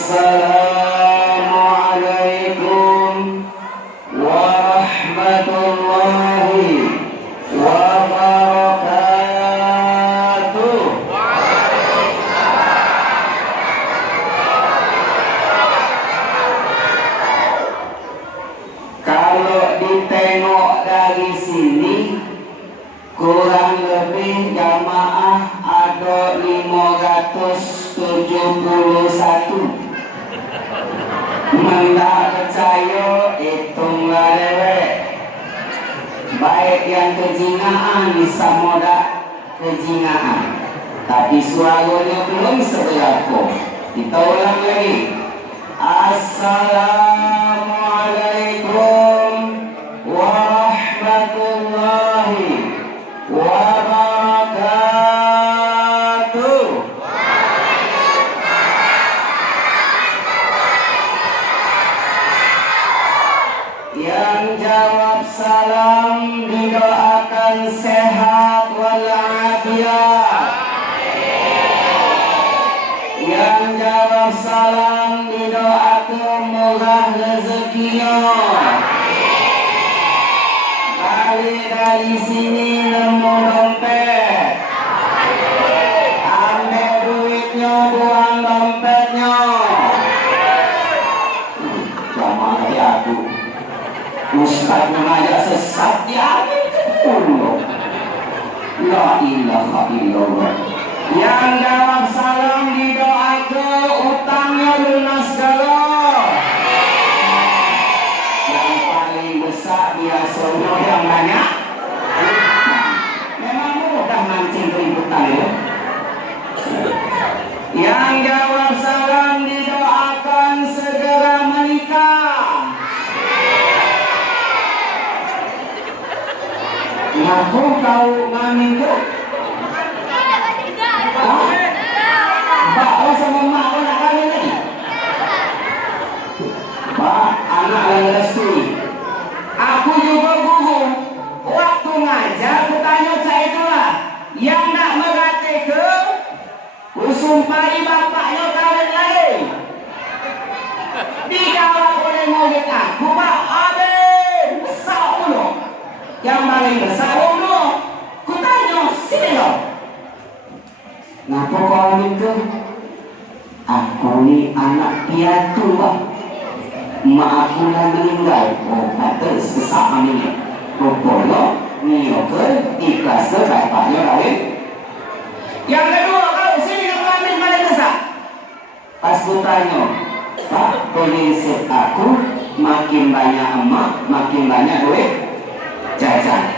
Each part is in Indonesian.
Assalamualaikum warahmatullahi wabarakatuh. Kalau ditengok dari sini, kurang lebih jamaah ada 571. Mendak percaya, hitunglah dewek. Baik yang kejingaan sama dak kejingaan, tapi suaranya belum seberapa. Kita ulang lagi. Assalamualaikum warahmatullahi wabarakatuh. Yang jawab salam didoakan sehat walafiat. Yang jawab salam didoakan murah rezekinya. Balik dari sini nemu dompet, ambil duitnya, buang dompetnya. Jamaah aku Ustaz mengajak sesat, diambil ke pulau. La ilaha illallah. Yang jawab salam didoakan utangnya lunas dulu. Yang paling besar biasanya yang banyak. Memang mudah mancing keributan ya. Yang jawab salam didoakan segera menikah. Ngaku kau ngamin tu? Pak, oh sama mak kau nak kahwin lagi? Pak, anak yang restui. Aku juga guru. Waktu ngajar, aku tanya saya itulah. Yang nak merati ke, usumpari bapaknya kahwin lagi. Dijawab oleh murid aku, Pak, amin. Besar dulu. Yang paling besar dulu. Ku tanya, sini dong. Ngapa kau gitu? Aku ni anak piatu, Pak. Mak aku dah meninggal. Oh, kata sebesar aminnya. Rupanya, ni ke ikhlas ke bapaknya kahwin. Yang kedua, kau sini yang mengambil paling besar. Pas ku tanya, Pak, prinsip aku makin banyak emak, makin banyak duit jajan.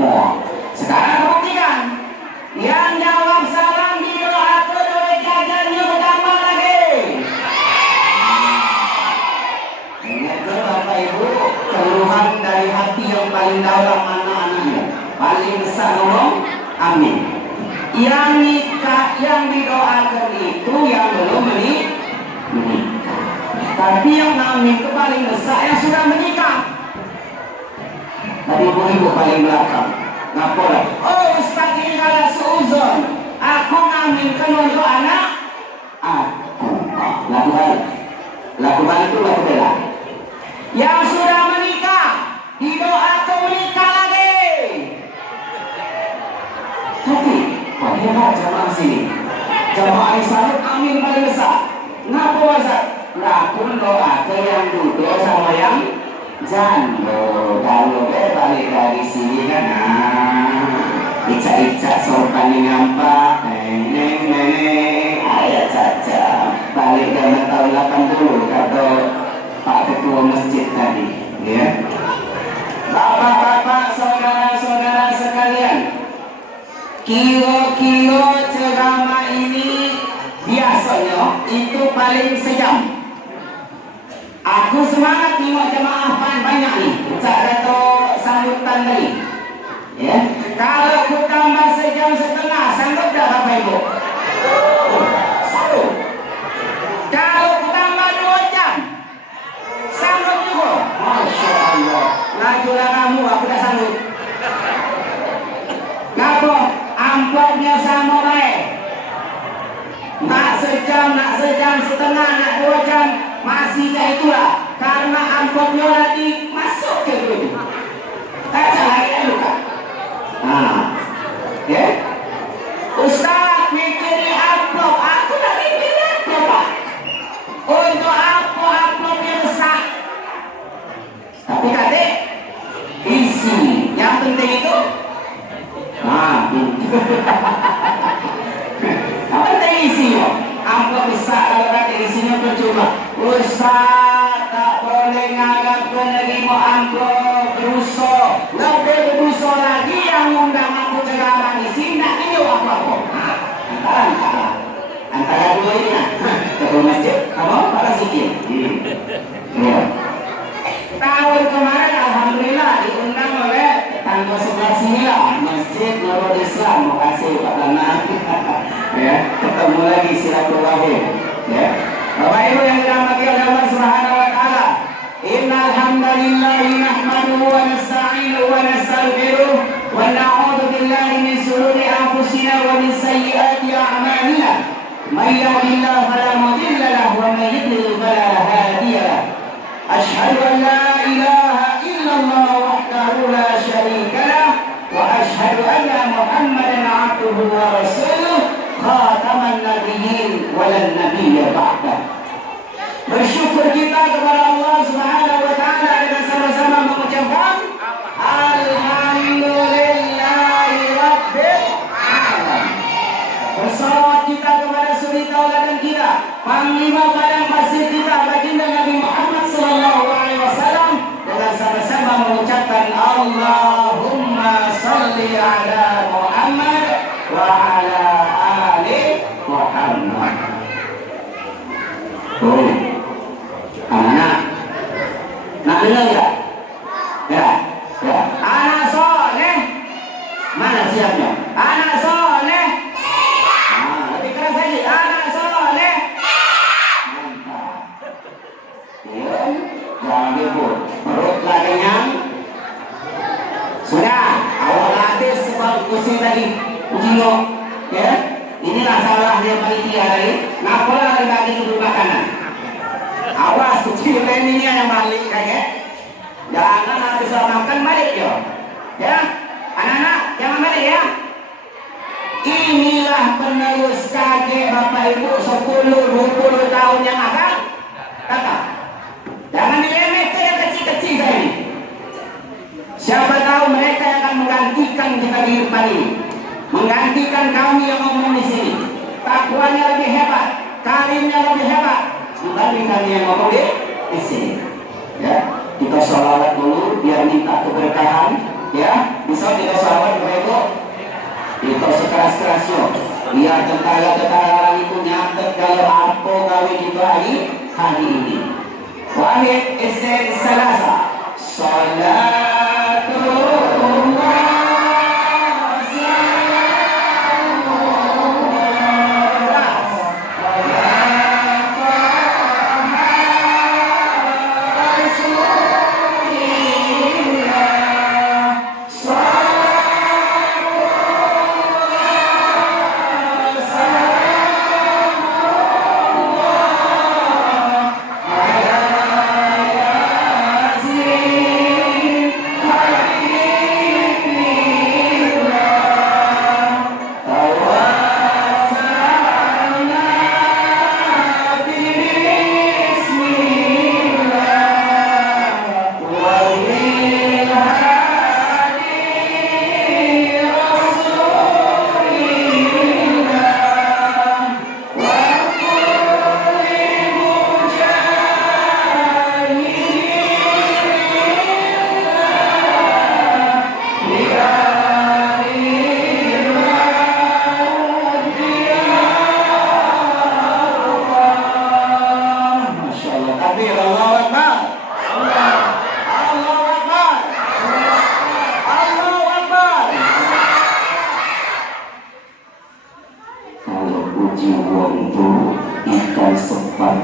Wah, sekarang buktikan. Yang jawab salam didoakan duit jajannya bertambah lagi. Ingat ke Bapak Ibu, keluhan dari hati yang paling dalam anak-anaknya. Paling besar ngomong, amin. Yang nikah, yang didoakan itu yang belum menikah. Tapi yang amin itu paling besar yang sudah menikah. Tadi ibu-ibu paling belakang. Ngapa lah? Oh, Ustaz ini kalau seuzon. Aku ngaminkan untuk anak. Aku. Laku balik. Laku balik itu laku bela. Yang sudah menikah, didoakan menikah lagi. Tapi, kok hebat jamaah sini? Jamaah Islam amin paling besar. Ngapa Ustaz? Laku doakan yang duduk sama yang jando. Kalau balik dari sini kan, icak-icak sorban yang nampak, nenek, ayah caca. Balik dari tahun 80 kata Pak Ketua Masjid tadi, ya. Bapak-bapak, saudara-saudara sekalian, kilo-kilo ceramah ini biasanya itu paling sejam. Aku semangat tengok jemaah banyak nih. Cak Dato sambutan tadi. Ya, kalau aku tambah sejam setengah, sanggup dah Bapak Ibu? Sanggup. Kalau aku tambah 2 jam, sanggup juga. Masya Allah. Lajulah kamu, aku dah sanggup. Ngapa? Amplopnya sama baik. Nak sejam setengah, nak 2 cuma Ustaz tak boleh nganggap penerima amplop berusaha lebih berusaha lagi yang undang aku ceramah di sini nak tunjuk apa-apa antara dua ini ke masjid kamu pada sikit ya. Tahun kemarin alhamdulillah diundang oleh tangga sebelah sini lah Masjid Nurul Islam. Makasih Pak Lana ya, ketemu lagi silaturahim ya. Bapak Ibu yang dirahmati oleh Allah Subhanahu wa taala, innal hamdalillah nahmaduhu wa nasta'inuhu wa nastaghfiruh wa na'udzu billahi min shururi anfusina wa min sayyiati a'malina may yahdihillahu fala mudilla lahu wa may yudlil fala hadiya lahu. أشهد أن لا إله إلا الله وحده لا شريك له وأشهد أن محمدا عبده ورسوله خاتم النبيين ولا نبي بعده. Bersyukur kita kepada Allah Subhanahu wa taala dengan sama-sama mengucapkan alhamdulillahi rabbil alamin. Bersalawat kita kepada suri tauladan kita, panglima padang pasir kita, baginda Nabi Muhammad sallallahu alaihi wasallam, dengan sama-sama mengucapkan Allahumma salli ala Muhammad wa ala ali Muhammad. Oh, anak, nak dengar tak? Ya, ya. Anak soleh, mana siapnya? Anak soleh. Lebih keras lagi, anak soleh. Jangan ribut, perutlah kenyang. Sudah, awak latih sebab kursi tadi ujino, ya. Inilah salahnya panitia tadi. Ngapalah dibagi dulu makanan. Awas kecil ini yang balik kayak. Jangan habis makan balik yo. Ya, anak-anak jangan balik ya. Inilah penerus kakek Bapak Ibu 10-20 tahun yang akan datang. Jangan diremehkan yang kecil-kecil ini. Siapa tahu mereka yang akan menggantikan kita di depan ini, menggantikan kami yang ngomong di sini. Takwanya lebih hebat, karimnya lebih hebat dibanding kami yang ngomong di sini. Ya, kita sholawat dulu biar minta keberkahan. Ya, bisa kita sholawat Bapak Ibu. Kita sekeras-kerasnya biar tentara-tentara orang itu nyatet kalau apa kami kita hari ini. Wahid isnin salasa salatullah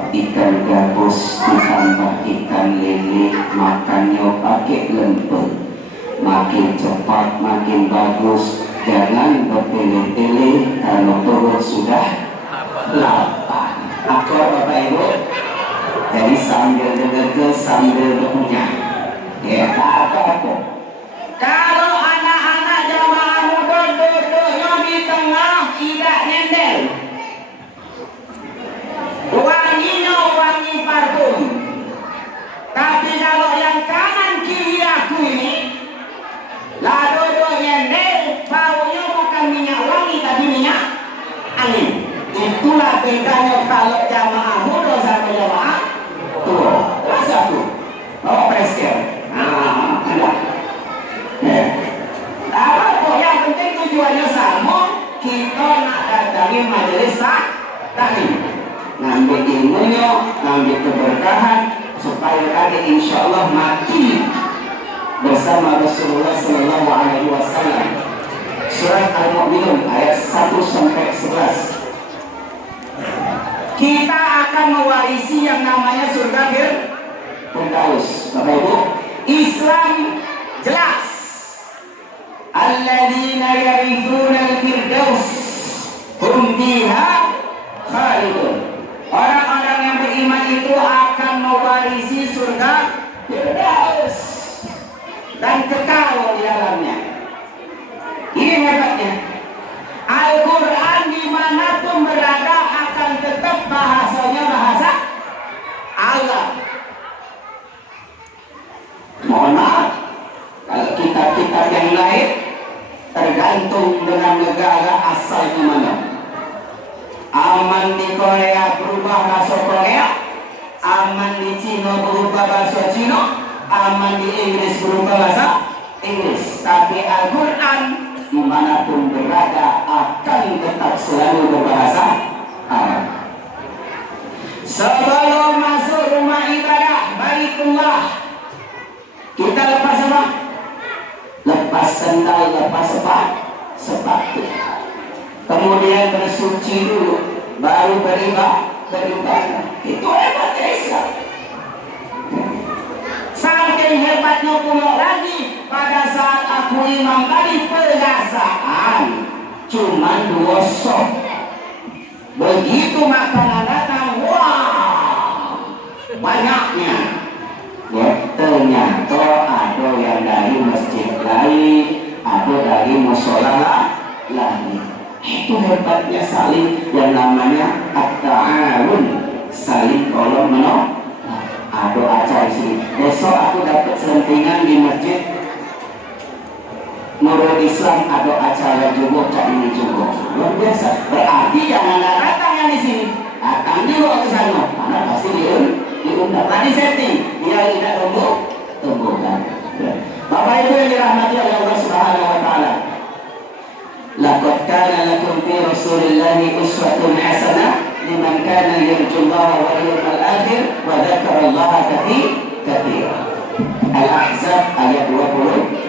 ikan gabus ditambah ikan lele, makannya pakai lemper. Makin cepat makin bagus, jangan bertele-tele kalau perut sudah lapar. Akor Bapak Ibu, jadi sambil dengar sambil berkunyah, ya tak apa-apa. Kalau anak-anak jamaah muda duduknya di tengah, tidak nendel. Wanginya wangi parfum. Tapi kalau yang kanan kiri aku ini, lah dua-duanya nendel, baunya bukan minyak wangi tapi minyak angin. Itulah bedanya kalau jamaah muda sama jamaah mengambil keberkahan supaya kami insya Allah mati bersama Rasulullah Sallallahu Alaihi Wasallam. Surat Al-Mu'minun ayat 1 sampai 11. Kita akan mewarisi yang namanya surga Firdaus. Bapak Ibu, Islam jelas. Alladzina yarithuna al-firdaus hum fiha khalidun. Orang-orang yang beriman itu akan mewarisi surga Firdaus dan kekal di dalamnya. Ini hebatnya. Al-Quran dimanapun berada akan tetap bahasanya bahasa Allah. Mohon maaf, kalau kitab-kitab yang lain tergantung dengan negara asalnya mana. Aman di Korea berubah bahasa Korea, aman di Cina berubah bahasa Cina, aman di Inggris berubah bahasa Inggris. Tapi Al-Quran dimanapun berada akan tetap selalu berbahasa Arab. Sebelum masuk rumah ibadah Baitullah, kita lepas apa? Lepas sandal, lepas sepatu. Kemudian bersuci dulu, baru beribadah. Itu hebatnya Islam. Saking hebatnya pula lagi, pada saat aku imam tadi perasaan cuma 2 sok. Begitu makanan datang, wah, banyaknya. Ya, ternyata ada yang dari masjid lain, ada dari musola lain. Itu hebatnya saling yang namanya at-ta'awun, saling tolong menolong. Ada acara di sini. Besok aku dapat selentingan di masjid Nurul Islam, ada acara juga, cak ini juga. Luar biasa. Berarti jangan datang yang di sini, datang di luar ke sana. Karena pasti diundang. Tadi setting, dia tidak tunggu kan. Bapak Ibu yang dirahmati oleh Allah Subhanahu Wa Taala. Laqad kana lakum fi Rasulillahi uswatun hasanah liman kana yarjullaha wal yawmal akhir wa dzakarallaha katsiran. Al-Ahzab ayat 21.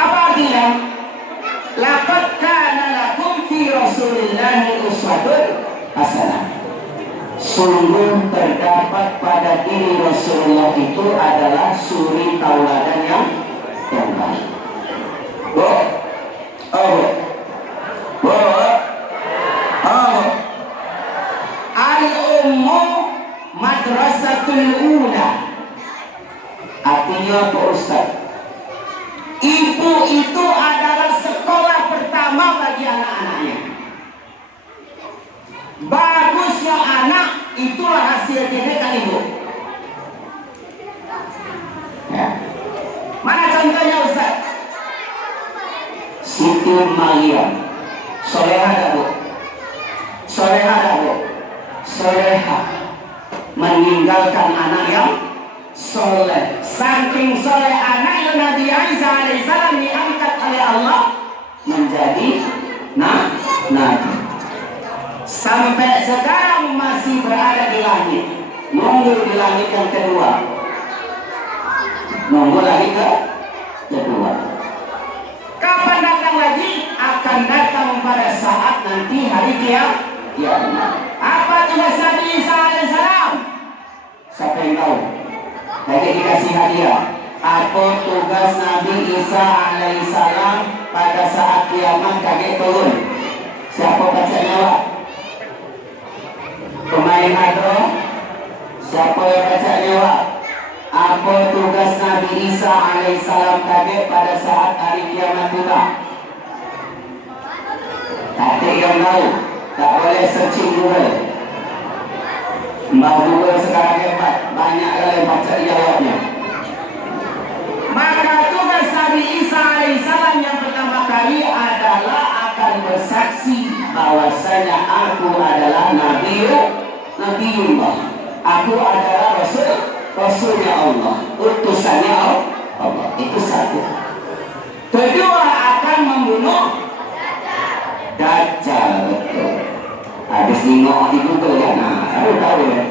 Apa artinya? Laqad kana lakum fi Rasulillahi uswatun hasanah. Sungguh terdapat pada diri Rasulullah itu adalah suri tauladan yang baik. Al-ummu madrasatul ula. Artinya Pak Ustaz, ibu itu adalah sekolah pertama bagi anak-anaknya. Bagusnya anak itulah hasil didikan ibu. Ya. Mana contohnya Ustaz? Siti Maryam, soleha ada bu, soleha, meninggalkan anak yang soleh. Saking soleh anak yang Nabi Isa alaihissalam diangkat oleh Allah menjadi nabi. Sampai sekarang masih berada di langit, nunggu di langit yang kedua, nunggu lagi kedua. Kapan datang lagi? Akan datang pada saat nanti hari kiamat. Apa tugas Nabi Isa alaihissalam? Siapa yang tahu? Lagi dikasih hadiah. Apa tugas Nabi Isa alaihissalam pada saat kiamat kaget turun? Siapa baca jawab? Pemain hadro? Siapa yang baca jawab? Apa tugas Nabi Isa alaihissalam kaget pada saat hari kiamat tiba? Tak ada yang tahu. Tak boleh searching Google. Mbak Google sekarang hebat, banyak yang baca jawabnya. Maka tugas Nabi Isa alaihissalam yang pertama kali adalah akan bersaksi bahwasanya aku adalah Nabiullah. Aku adalah Rasulnya Allah, utusannya Allah. Itu satu. Kedua, akan membunuh Dajjal. Betul. Habis nengok di Google ya, nah, tahu ya.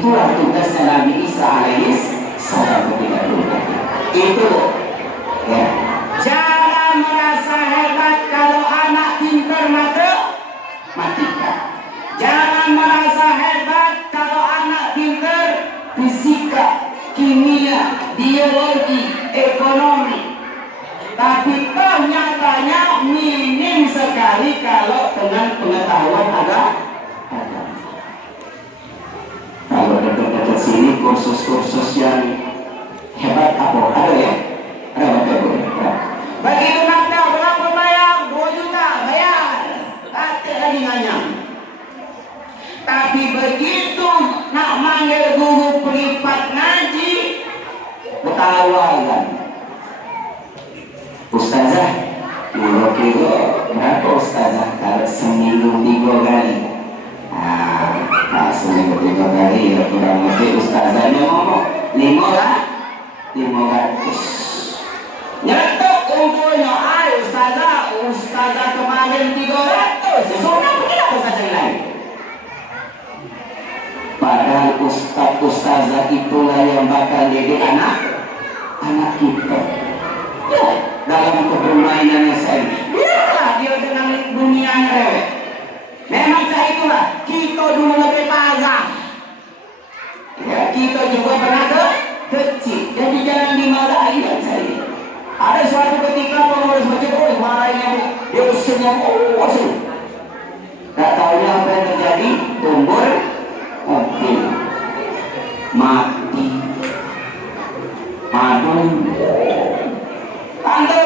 Itulah tugasnya Nabi Isa alaihis salam ketika itu. Ya. Jangan merasa hebat kalau anak pintar matematika. Jangan merasa hebat kalau anak pintar fisika, kimia, biologi, ekonomi. Tapi nyatanya minim sekali kalau dengan pengetahuan agama. Kalau dekat-dekat sini kursus-kursus yang hebat apa? Ada ya? Ada betul. Begitu nak tahu berapa bayar? 2 juta bayar. Tak lagi nganyang. Tapi begitu nak manggil guru privat ngaji, ketawa kan? Ustazah, kira-kira berapa ustazah kalau seminggu 3 kali? Seminggu 3 kali ya kurang lebih ustazahnya ngomong 500. Nyetok umurnya, ustazah kemarin 300. Sudah begini ustazah lain. Padahal ustazah itulah yang bakal jadi anak kita. Dalam kebermainannya saya, biarlah dia dengan dunianya rewet. Memang saya itulah, kita dulu lebih pagah. Ya, kita juga pernah kecil. Jadi jangan dimarahi saya. Ada suatu ketika pengurus masjid, marahnya dia senyum, senyum. Tak tahunya apa yang terjadi, tumbur mobil mati. Aduh. Tante,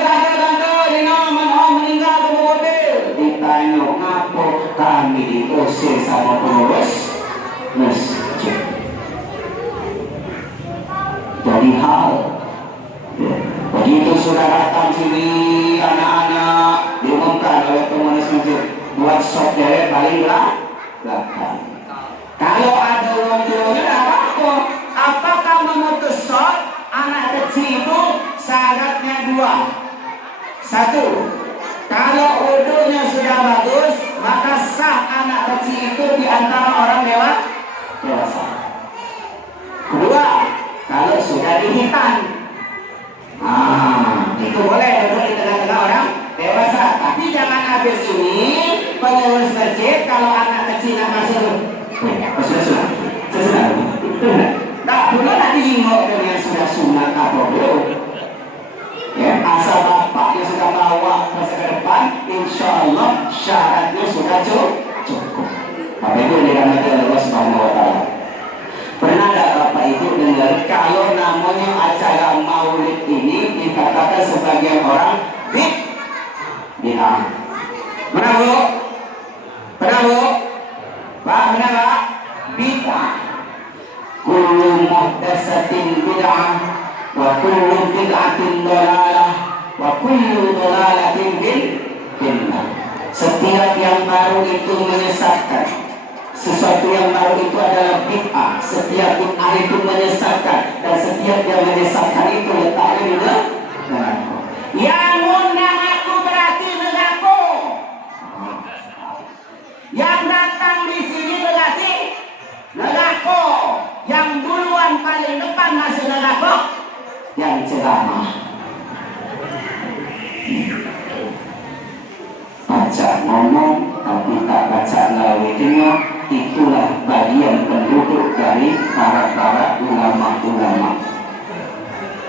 Dino meninggal ke mobil. Ditanya, ngapa kami diusir sama pengurus masjid? Jadi hal. Begitu sudah datang sini anak-anak diumumkan oleh pengurus masjid buat shop deret paling belakang. Kalau ada orang tuanya apa? Apakah memutus shop anak kecil itu syaratnya 2. 1, kalau wudunya sudah bagus, maka sah anak kecil itu di antara orang dewasa. 2, kalau sudah dihitan, itu boleh duduk di tengah-tengah orang dewasa. Tapi jangan habis ini pengurus masjid kalau anak kecil nak masuk. Sudah. Tak boleh nak diingok dengan sudah sunat apa belum. Ya, asal bapaknya sudah bawa masa ke depan, insya Allah syaratnya sudah cukup. Apa itu dirahmati Allah Subhanahu Wa Taala. Pernah tak Bapak Ibu dengar kalau namanya acara maulid ini dikatakan sebagian orang bid'ah? Pernah Bu? Pak, benar Pak? Bid'ah. Kullu muhdatsatin bid'ah wa kullu bid'atin dhalalah wa kullu dhalalatin finnar. Setiap yang baru itu menyesatkan. Sesuatu yang baru itu adalah bid'ah. Setiap bid'ah itu menyesatkan, dan setiap yang menyesatkan itu letaknya di neraka. Yang undang aku berarti neraka. Yang datang di sini berarti neraka. Yang duluan paling depan masuk neraka, yang ceramah. Baca ngomong tapi tak baca lawitinya, itulah bagian penduduk dari para ulama-ulama.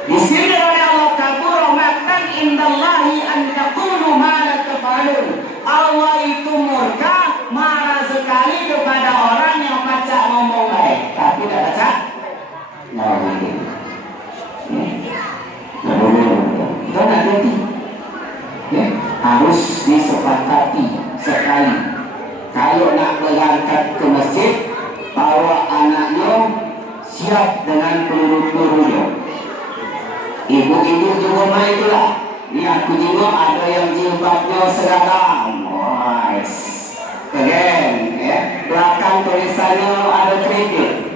Di sini oleh Allah kabur maqtan indallahi an taqulu ma la taf'alun. Allah itu murka, marah sekali kepada orang yang baca ngomong baik tapi tidak baca lawit. Kita nak hati. Harus disepakati sekali. Kalau nak berangkat ke masjid, bawa anaknya siap dengan peluru-pelurunya. Ibu-ibu juga main itulah. Ini aku juga ada yang jilbabnya seragam. Keren, ya. Belakang tulisannya ada kredit.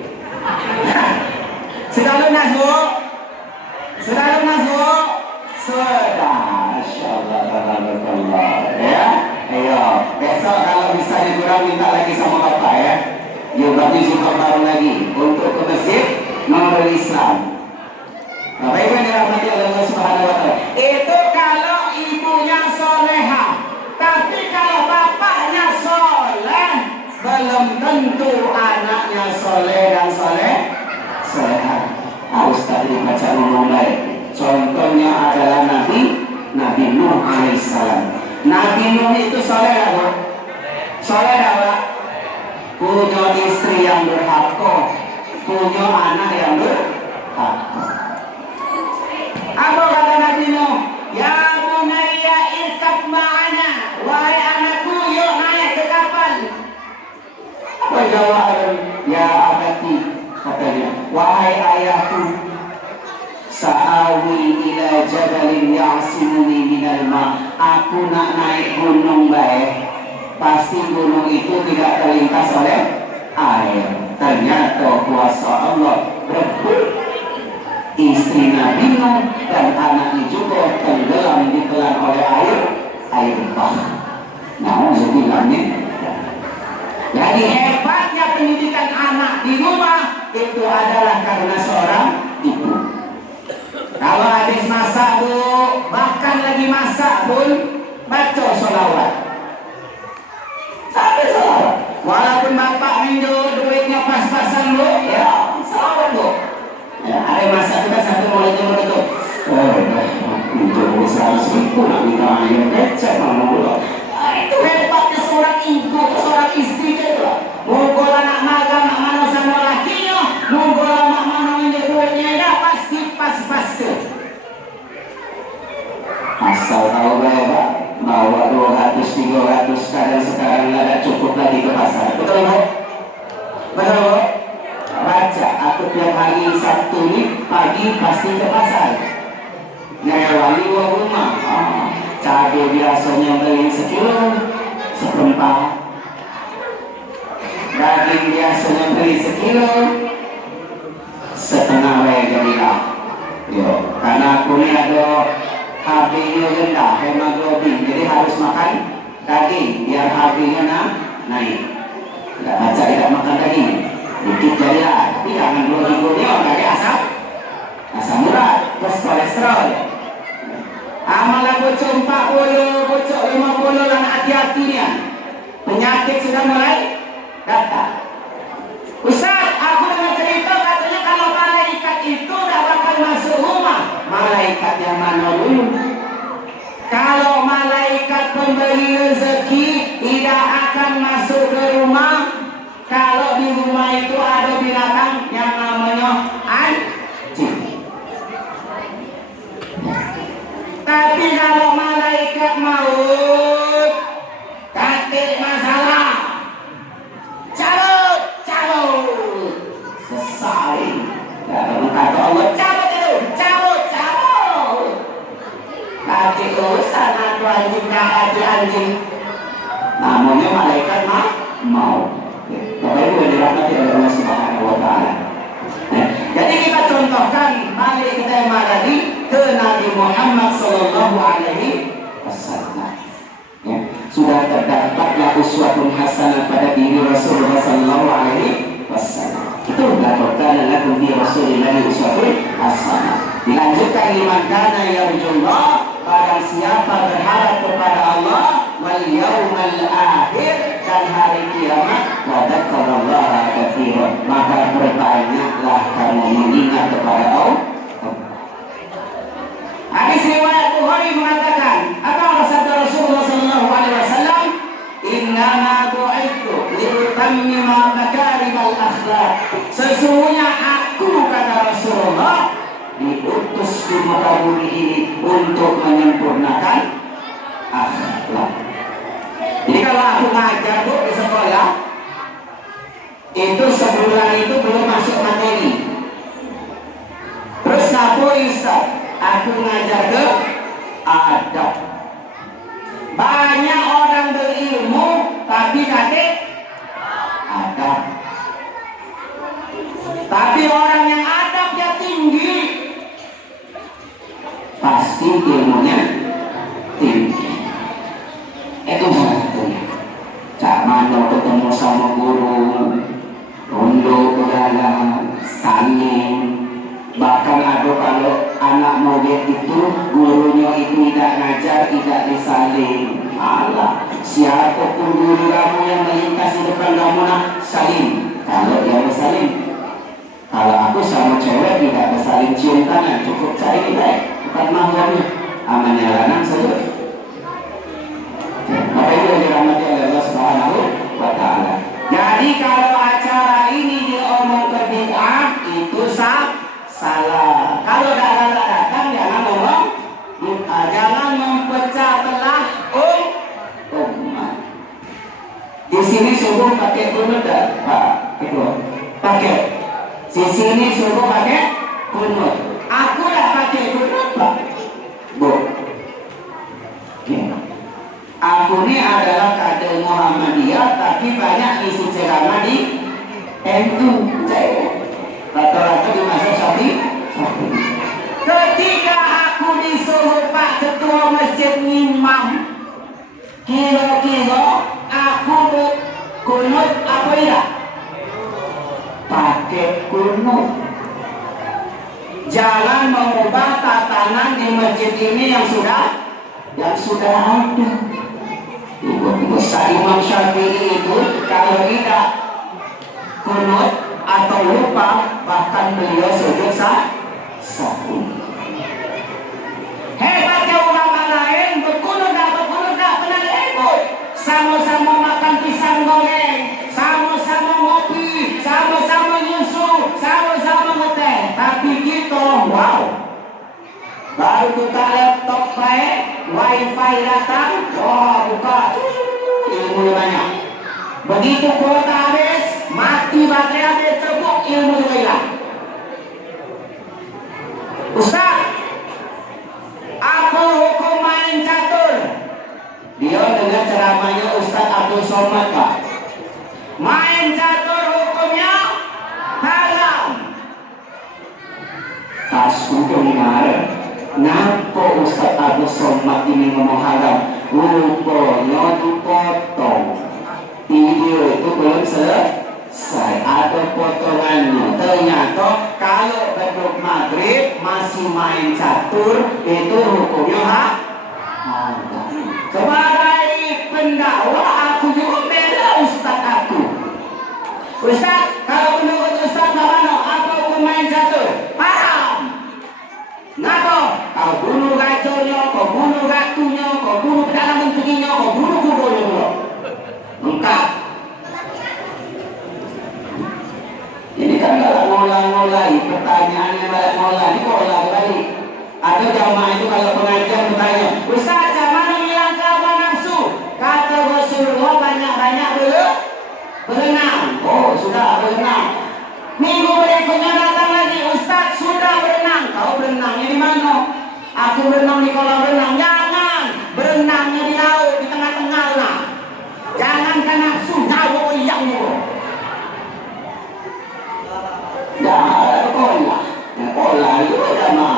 Sudah lunas Bu? Sudah. Masyaallah, tabarakallah. Ya, ayo. Besok kalau bisa kurang minta lagi sama Bapak ya. Ya berarti suka baru lagi untuk masjid Nurul Islam. Bapak Ibu yang dirahmati oleh Allah Subhanahu wa Ta'ala, itu kalau ibunya soleha. Tapi kalau bapaknya soleh, belum tentu anaknya soleh dan soleha. Harus tadi baca ngomong baik. Contohnya adalah Nabi Nuh alaihissalam. Nabi Nuh itu soleh apa? Soleh apa? Punya istri yang berhak, punya anak yang berhak. Apa kata Nabi Nuh? Ya bunayya irkab ma'ana. Wahai anakku, yuk naik ke kapal. Apa jawaban? Ya abati, katanya, wahai ayahku, sa'awi ila jabalin ya'simuni minal ma'. Aku nak naik gunung baik, pasti gunung itu tidak terlintas oleh air. Ternyata kuasa Allah berebut istri Nabi Nuh dan anaknya juga tenggelam ditelan oleh air bah. Nah, sebenarnya jadi hebatnya pendidikan anak di rumah itu adalah karena seorang ibu. Kalau habis masak bu, bahkan lagi masak pun baca sholawat. Sampai sholawat. Walaupun bapak minjem duitnya pas-pasan bu, ya sholawat bu. Ya, ada masa kita satu mulai jam itu. Itu 100.000 nak minta air kecap mana pula. Itu hebatnya seorang ibu, seorang istri itu. Mungkul anak magang, nak mana sama lakinya, mungkul anak mana minjem duitnya, dah pasti pas-pas tu. Asal tahu berapa, bawa 200-300 kadang sekarang nggak ada cukup lagi ke pasar. Betul bu? Betul bu? Baca, aku tiap hari Sabtu ni pagi pasti ke pasar. Ngewali rumah. Cabai biasanya beli 1 kilo, seperempat. Daging biasanya beli 1 kilo, setengah wega. Yo, karena aku ni ada HB-nya rendah, hemoglobin, jadi harus makan daging biar HB-nya naik. Tidak baca tidak makan daging. Dikit jadilah, tapi jangan berlebihan dari asam urat, plus kolesterol. Amalah bocor 40, bocor 50 dan hati-hatinya. Penyakit sudah mulai datang. Ustaz, aku dengar cerita katanya kalau malaikat itu tidak bakal masuk rumah. Malaikat yang mana dulu? Kalau malaikat pemberi rezeki tidak akan masuk ke rumah. Kalau di rumah itu ada binatang yang namanya anjing. Tapi kalau malaikat maut, katik masalah, carut, selesai. Kalau kata Allah, carut. Katik urusan aku anjing, anjing. Namanya malaikat mau. Bapak Ibu yang dirahmati oleh Allah Subhanahu wa Ta'ala. Jadi kita contohkan mari kita tadi ke Nabi Muhammad sallallahu alaihi wasallam. Ya, sudah terdapatlah uswatun hasanah pada diri Rasulullah sallallahu alaihi wasallam. Itu lakana lakum fi Rasulillahi uswatun hasanah. Dilanjutkan liman kana yarjullah, barang siapa berharap kepada Allah wal yaumal akhir dan hari kiamat, wa dzakarallaha katsiran, maka perbanyaklah kamu mengingat kepada Allah. Hadis riwayat Bukhari mengatakan, apa sabda Rasulullah sallallahu alaihi wasallam, innama bu'ithu liutammima makarimal akhlaq. Sesungguhnya aku, kata Rasulullah, diutus di muka bumi ini untuk menyempurnakan akhlak. Jadi kalau aku ngajar bu di sekolah, itu sebulan itu belum masuk materi. Terus ngapain Ustaz? Aku ngajar ke adab. Banyak orang berilmu tapi kakek adab. Tapi orang yang adabnya tinggi, pasti ilmunya tinggi. Itu salah satunya. Cak Mano ketemu sama guru, rondo ke dalam, adik itu gurunya itu tidak ngajar, tidak disalim. Alah, siapapun guru kamu yang melintas di depan kamu nak salim. Kalau dia bersalim, kalau aku sama cewek tidak bersalim cium tangan, cukup cari baik, bukan mahramnya, amannya lanang saja. Maka itu yang dirahmati oleh Allah Subhanahu wa Ta'ala. Jadi kalau acara ini diomong ke bid'ah itu salah. Kalau dah datang jangan ngomong, jangan memecah belah umat. Di sini suruh pakai kunut Pak Ibu. Pakai. Di sini suruh pakai kunut. Aku dah pakai kunut Pak. Bu. Aku ini adalah kader Muhammadiyah, tapi banyak isi ceramah di NU. Rata-rata di masa Syafi'i. Ketika aku disuruh Pak Ketua Masjid ngimam, kira-kira aku kunut apa tidak? Pakai kunut. Jangan mengubah tatanan di masjid ini yang sudah ada. Imam Syafi'i itu kalau tidak kunut atau lupa, bahkan beliau sujud sahwi. Hebatnya ulama lain berkunut tak pernah ikut. Sama-sama makan pisang goreng, sama-sama ngopi, sama-sama nyusu, sama-sama ngeteh. Tapi kita, wow, baru buka laptop baik, wifi datang, wah buka, ilmu banyak. Begitu kuota habis, mati baterai habis, terbuk, ilmu juga hilang. Ustaz, apa hukum main catur? Dia dengar ceramahnya Ustaz Abdul Somad Pak. Main catur hukumnya haram. Tas udah marah. Kenapa Ustaz Abdul Somad ini ngomong haram? Rupanya dipotong. Video itu belum selesai, ada potongannya. Ternyata kalau beduk maghrib masih main catur, itu hukumnya haram. Sebagai pendakwah aku juga bela Ustaz aku. Ustaz, kalau menurut Ustaz Marano, apa hukum main catur? Haram. Ngapa? Kau bunuh racunnya, kau bunuh ratunya, kau bunuh perdana menterinya, kau bunuh kudonya pula. Lengkap. Ini kan kalau ngolah-ngolahi pertanyaannya banyak ngolah, ini ngolah balik. Ada jamaah itu kalau pengajian bertanya, Ustaz, mana menghilangkan hawa nafsu? Kata Rasulullah banyak-banyak berenang. Oh, sudah berenang. Minggu berikutnya datang lagi, Ustaz sudah berenang. Kau berenangnya di mana? Aku berenang di kolam renang. Jangan berenangnya di laut, di tengah-tengah lah. Jangan kan nafsu, nyawa yang Pola itu sama.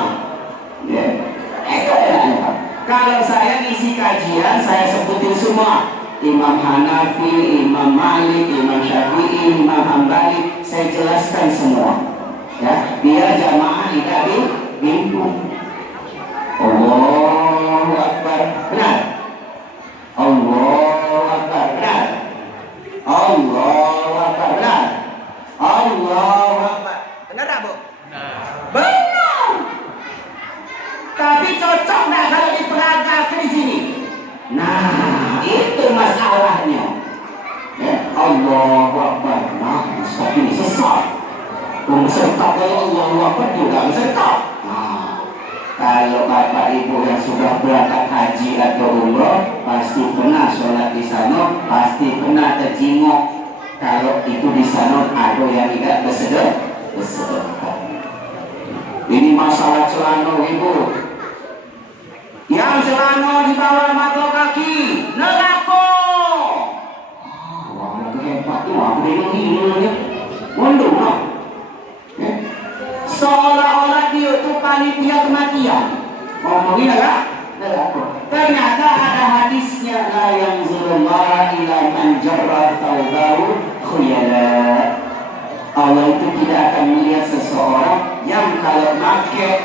Kalau saya isi kajian, saya sebutin semua. Imam Hanafi, Imam Malik, Imam Syafi'i, Imam Hambali, saya jelaskan semua. Ya, biar jamaah tidak bingung. Allahu Akbar, benar. Allahu Akbar, benar. Allahu Akbar, benar. Allahu Akbar, benar tak Bu? Benar. Tapi cocok nggak kalau diperagakan di sini? Nah, itu masalahnya. Ya, Allahu Akbar. Nah, Ustaz ini sesat. Serta kalau Allahu Akbar juga serta. Nah, kalau bapak ibu yang sudah berangkat haji atau umroh, pasti pernah sholat di sana, pasti pernah terjenguk. Kalau itu di sana ada yang tidak bersedekah. Ini masalah celana ibu. Yang celana di bawah mata kaki, neraka. Wah, hebat tuh, aku ini mundur no. Seolah-olah dia itu panitia kematian. Ngomongin enggak? Neraka. Ternyata ada hadisnya, la yanzurullah ila man jarra thawbahu khuyala. Allah itu tidak akan melihat seseorang yang kalau pakai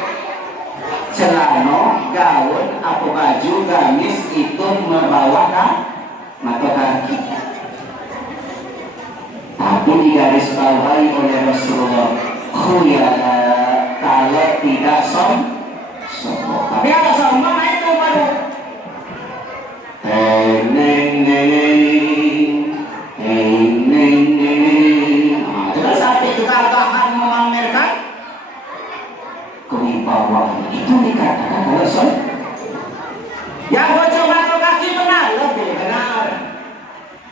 celana, gaun, apa baju, gamis itu membawa mata kaki. Tapi digarisbawahi oleh Rasulullah, khuyala kalau tidak sombong. Tapi kalau sombong itu baru terus sampai kegagahan memamerkan kewibawaan itu dikatakan kalau sombong. Yang bocor mata kaki benar, lebih benar.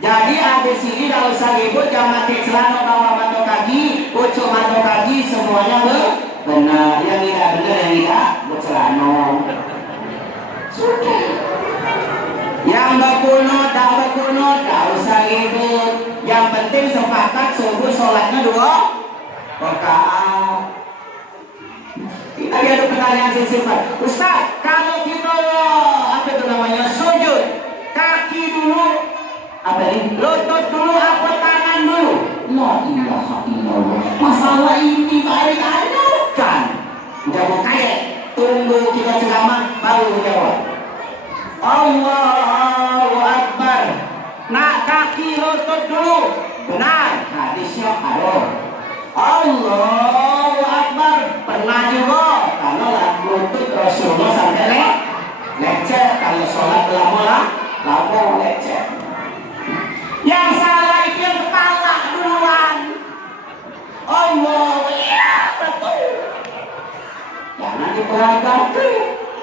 Jadi habis ini tidak usah ribut, jangan pakai celana bawa mata kaki, bocor mata kaki semuanya benar. Yang tidak benar yang tidak bercelana. Sudah. Yang berkunut, tak usah ribut. Yang penting sepakat subuh sholatnya 2 rakaat. Kita ada pertanyaan sifat. Ustaz, kalau kita apa itu namanya sujud, kaki dulu, apa ini? Lutut dulu, apa tangan dulu? La ilaha illallah. Masalah ini balik ada kan? Jangan kayak tunggu kita ceramah baru jawab. Allahu Akbar. Nak kaki lutut dulu. Benar. Hadisnya ada. Allahu Akbar. Pernah juga kalau lutut Rasulullah sampai lecet. Kalau sholat lama lecet. Yang salah itu yang kepala duluan. Allahu Akbar. Jangan diperhatikan.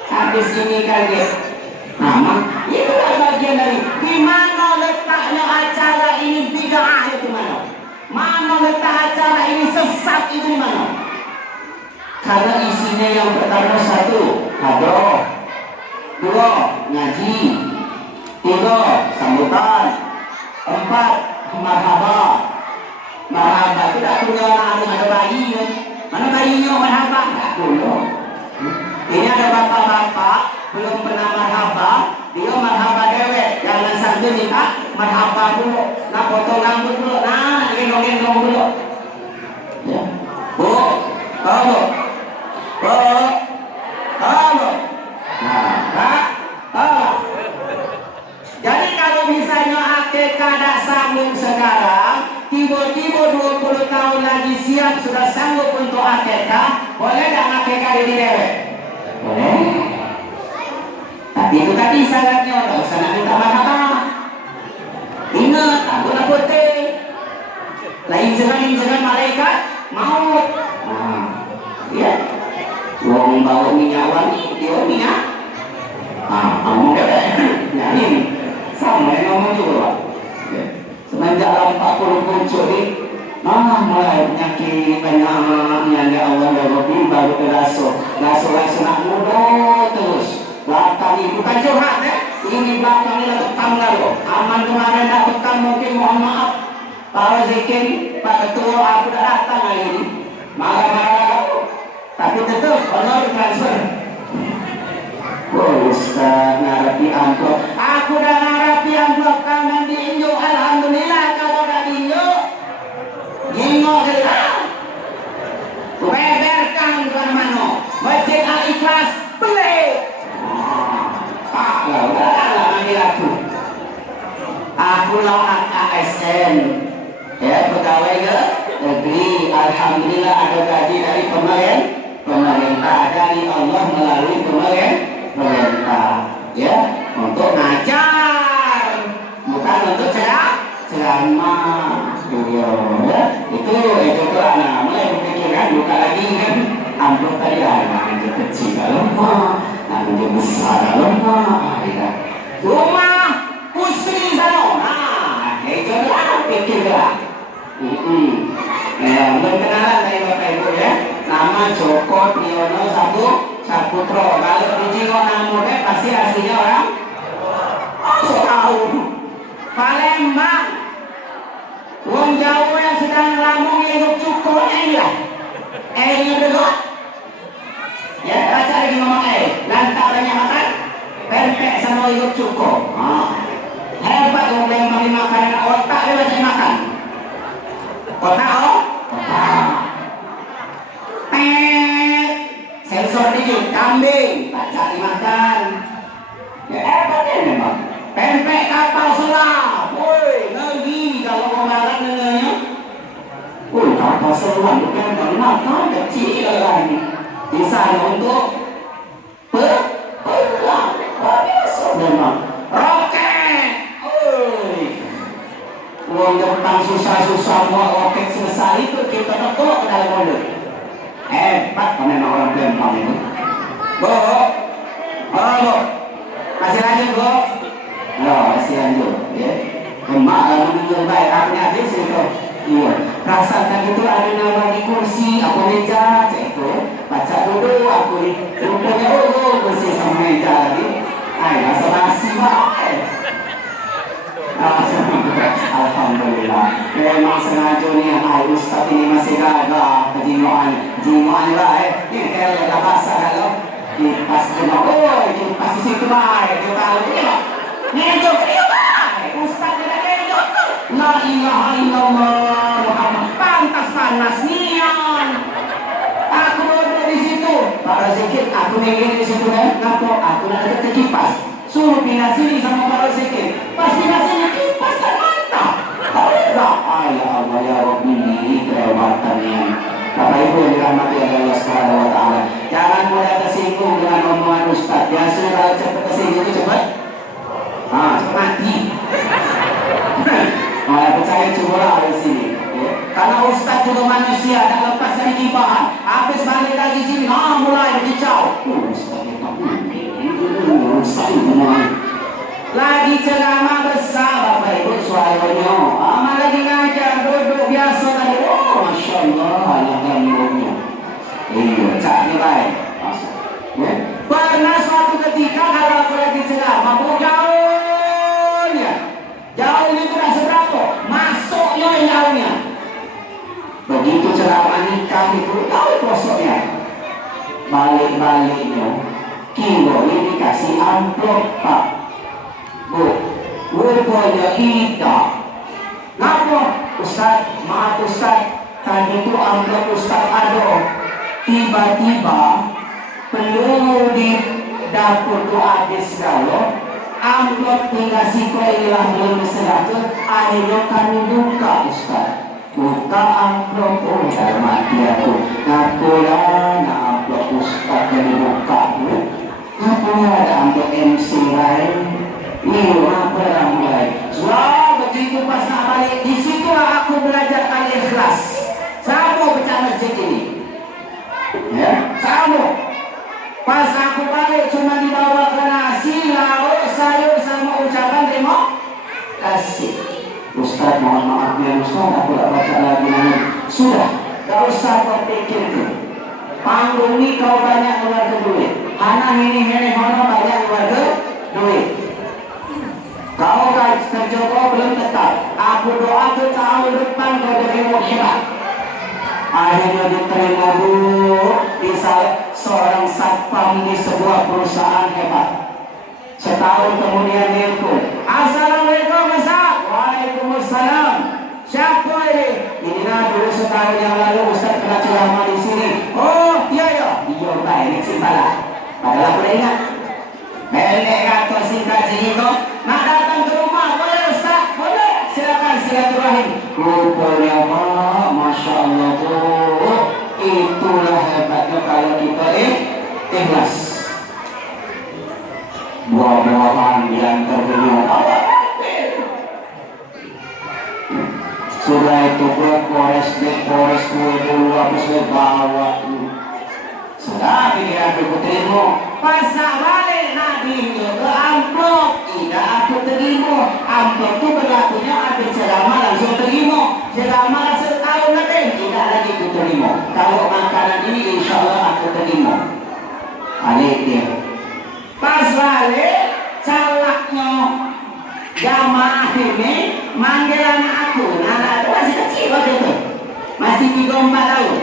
Habis ini kaget. Nama itulah bagian dari di mana letaknya acara ini bid'ah itu mana? Mana letak acara ini sesat itu di mana? Karena isinya yang pertama 1 hadroh, 2 ngaji, 3 sambutan, 4 marhaba. Marhaba tidak punya anak ada bayi kan? Mana bayinya marhaba? Tak punya. Ini ada bapak-bapak belum pernah marhaba, dia marhaba dewek, jangan sambil minta marhaba dulu, nak potong rambut dulu, nah gendong-gendong dulu. Ya, bu, nah, jadi kalau misalnya akekah tak sanggup sekarang, tiba-tiba 20 tahun lagi siap sudah sanggup untuk akekah, boleh tak akekah ini dewek? Boleh. Tapi itu tadi syaratnya, tak usah nak minta marhaba. Ingat, aku nak putih. Lain jangan malaikat maut. Ya. Wong bawa minyak wangi, dia minyak. Kamu dewek. Nyanyi. Sama yang ngomong juga, Pak. Semenjak 40 pucuk ni, mulai penyakit banyak ya Allah ya Rabbi, baru terasa. Rasa nak muda terus. Belakang ini bukan curhat ini belakang ini lah petang lalu. Aman kemarin dah petang, mungkin mohon maaf para zikir Pak Ketua aku dah datang hari ini marah-marah aku, tapi tetap honor transfer. Ustaz ngarapi amplop, aku dah ngarapi amplop kanan diinjuk, alhamdulillah. Kalau dah diinjuk ngingok gelang beberkan ke mana Masjid Al-Ikhlas beli. Udah manggil aku lawan ASN ya, pegawai negeri. Alhamdulillah ada gaji dari pemerintah dari Allah melalui pemerintah ya, untuk ngajar bukan untuk ceramah ya. Itu anak mulai berpikiran buka lagi kan amplop tadi anak kecil lemah, nanti besar lemah, rumah pusing sana. Itu lah pikirlah. Berkenalan dari Bapak Ibu ya. Nama Joko Triyono Saputro. Kalau dijengok namanya pasti aslinya orang. So tahu. Palembang. Wong Jawa yang sedang ngelamun hidup cukup lah. Airnya dulu. Ya, baca lagi ngomong air. Lantak banyak makan. Pempek sama hidup cukup. Hebat orang yang bagi makanan otak dia banyak makan. Otak. Sensor sedikit kambing, tak cari makan. Ya hebatnya memang. Pempek kapal selam, woi, ngeri kalau kemarin neneknya. Woi, kapal selam bukan kalau makan kecil lagi. Bisa untuk pulang, biasa memang. Roket, woi. Uang tentang susah-susah buat roket selesai itu kita tekuk ke dalam mulut. Hebat memang orang Lembang itu. Bo, masih lanjut bo. Masih lanjut, ya. Emak menunjuk baik, aku habis itu. Iya, rasakan itu ada nama di kursi, aku meja, itu baca dulu, aku rupanya kursi sama meja lagi. Masa basi banget. Alhamdulillah. Memang sengaja nih, Ustaz ini masih gagah, jingoan lah, ini kalau bahasa kalau kipas cuma, kipas di situ baik, kita tahu ini, ngejok dia baik, Ustaz tidak ngejok tuh. La ilaha illallah Muhammad, pantas panas nian. Aku duduk di situ, para zikir, aku ngegini di situ kan, ngapo, aku nak ke kipas, suruh pindah sini sama para zikir, pas pindah sini kipas kan mantap. Ya Allah ya Rabbi, kehebatannya. Bapak Ibu yang dirahmati Allah Subhanahu wa taala, jangan mudah tersinggung dengan omongan Ustaz. Ya sudah cepat tersinggung itu cepat. Cepat mati. Percaya coba di sini. Karena Ustaz juga manusia, tak lepas dari gibahan. Habis balik lagi sini, mulai berkicau. Ustaz lagi ceramah besar Bapak Ibu suaranya. Amal lagi ngajar, duduk biasa tadi. Masya Allah, alhamdulillah. Iya, caknya baik. Pernah suatu ketika kalau aku lagi ceramah, jauhnya itu tak seberapa, masuknya jauhnya. Begitu ceramah nikah itu, tahu prosesnya. Balik-baliknya, kilo ini kasih amplop Pak. Bu, rupanya tidak. Kenapa? Ustaz, maaf Ustaz, tadi itu amplop Ustaz ada. Tiba-tiba peluru di dapur tu habis segala. Amplop tinggal si koilah belum diserahkan. Akhirnya kami buka Ustaz. Buka amplop, dalam hati aku. Ngapalah nak amplop Ustaz yang dibuka. Ngapalah ada amplop MC lain. Apa yang mulai? Begitu pas nak balik, di situlah aku belajar ikhlas. Sama baca masjid ini. Ya, sama. Pas aku balik cuma dibawa ke nasi, lauk, sayur sama ucapan terima kasih. Ustaz mohon maaf ya Ustaz, aku tak baca lagi ini. Sudah, tak usah kau pikir tu. Panggung ni kau banyak keluarga duit. Anak ini hono banyak keluarga duit. Kau kerja kau belum tetap. Aku doa ke tahun depan kau jadi hebat. Akhirnya diterima di seorang satpam di sebuah perusahaan hebat. Setahun kemudian nelpon. Assalamualaikum Ustaz. Waalaikumsalam. Siapa ini? Inilah dulu setahun yang lalu Ustaz pernah ceramah di sini. Oh iya. Iya baik simpala. Padahal aku ingat. Pendek atau singkat cerita, nak datang ke rumah boleh Ustaz? Boleh. Silakan silaturahim. Rupanya Masya Allah. Itulah hebatnya kalau kita ikhlas. Buah-buahan yang terkenal. Sudah itu Polres kue dulu apa sudah bawa. Sudah pikiran putrimu. Pas nak balik Nabi ke amplop, tidak aku terima. Amplop itu berlakunya ada ceramah langsung terima. Ceramah setahun nanti tidak lagi aku terima. Kalau makanan ini insya Allah aku terima. Balik dia. Pas balik calaknya jamaah ini manggil anak aku. Anak itu masih kecil waktu itu, masih 3-4 tahun.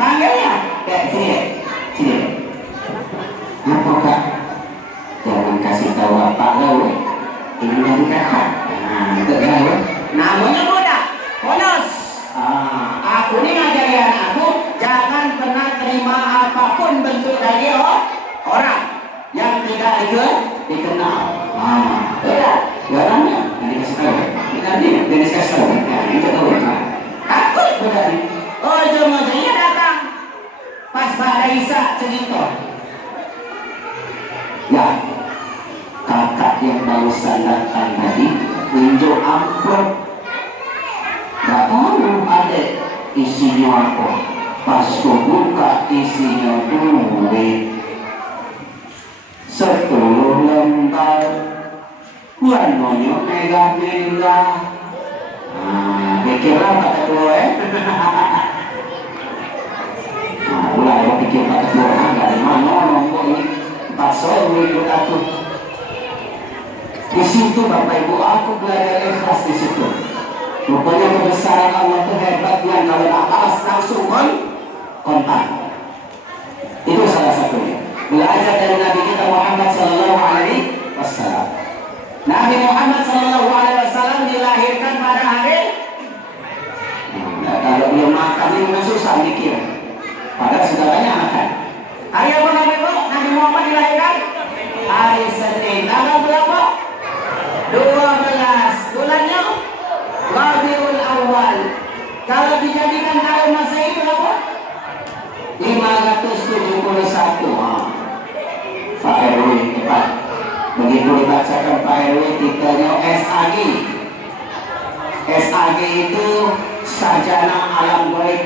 Panggilnya kayak sini. Apa kak? Jangan kasih tahu apa kau. Ini dari kakak. Itu kau. Namanya muda, bonus. Aku ini ngajari anak aku jangan pernah terima apapun bentuk dari dikenal. Tidak. Jalannya nanti kasih tahu. Nanti Dennis kasih tahu. Ini kita tahu. Takut budak ini. Oh jemaahnya datang. Pas pada Isa cerita. Ya, kakak yang barusan datang tadi tunjuk amplop. Gak tahu ada isinya apa. Pas ku buka isinya duit 10 lembar. Warnanya megah-megah. Pikirlah kata gue. Ulah ya pikir kata gue. Dari mana nombor ini? Pasal ikut aku. Di situ Bapak Ibu aku belajar ikhlas di situ. Rupanya kebesaran Allah itu hebatnya kalau atas langsung kontak. Itu salah satunya. Belajar dari Nabi kita Muhammad Sallallahu Alaihi Wasallam. Nabi Muhammad Sallallahu Alaihi Wasallam dilahirkan pada hari. Kalau dia makan ini susah mikir. Padahal saudaranya makan. Hari apa Nabi Muhammad dilahirkan? Hari Senin. Tanggal berapa? 12. Bulannya Rabiul Awal. Kalau dijadikan tahun Masehi berapa? 571. Pak RW tepat. Begitu dibacakan Pak RW titelnya SAG. SAG itu sarjana alam gaib.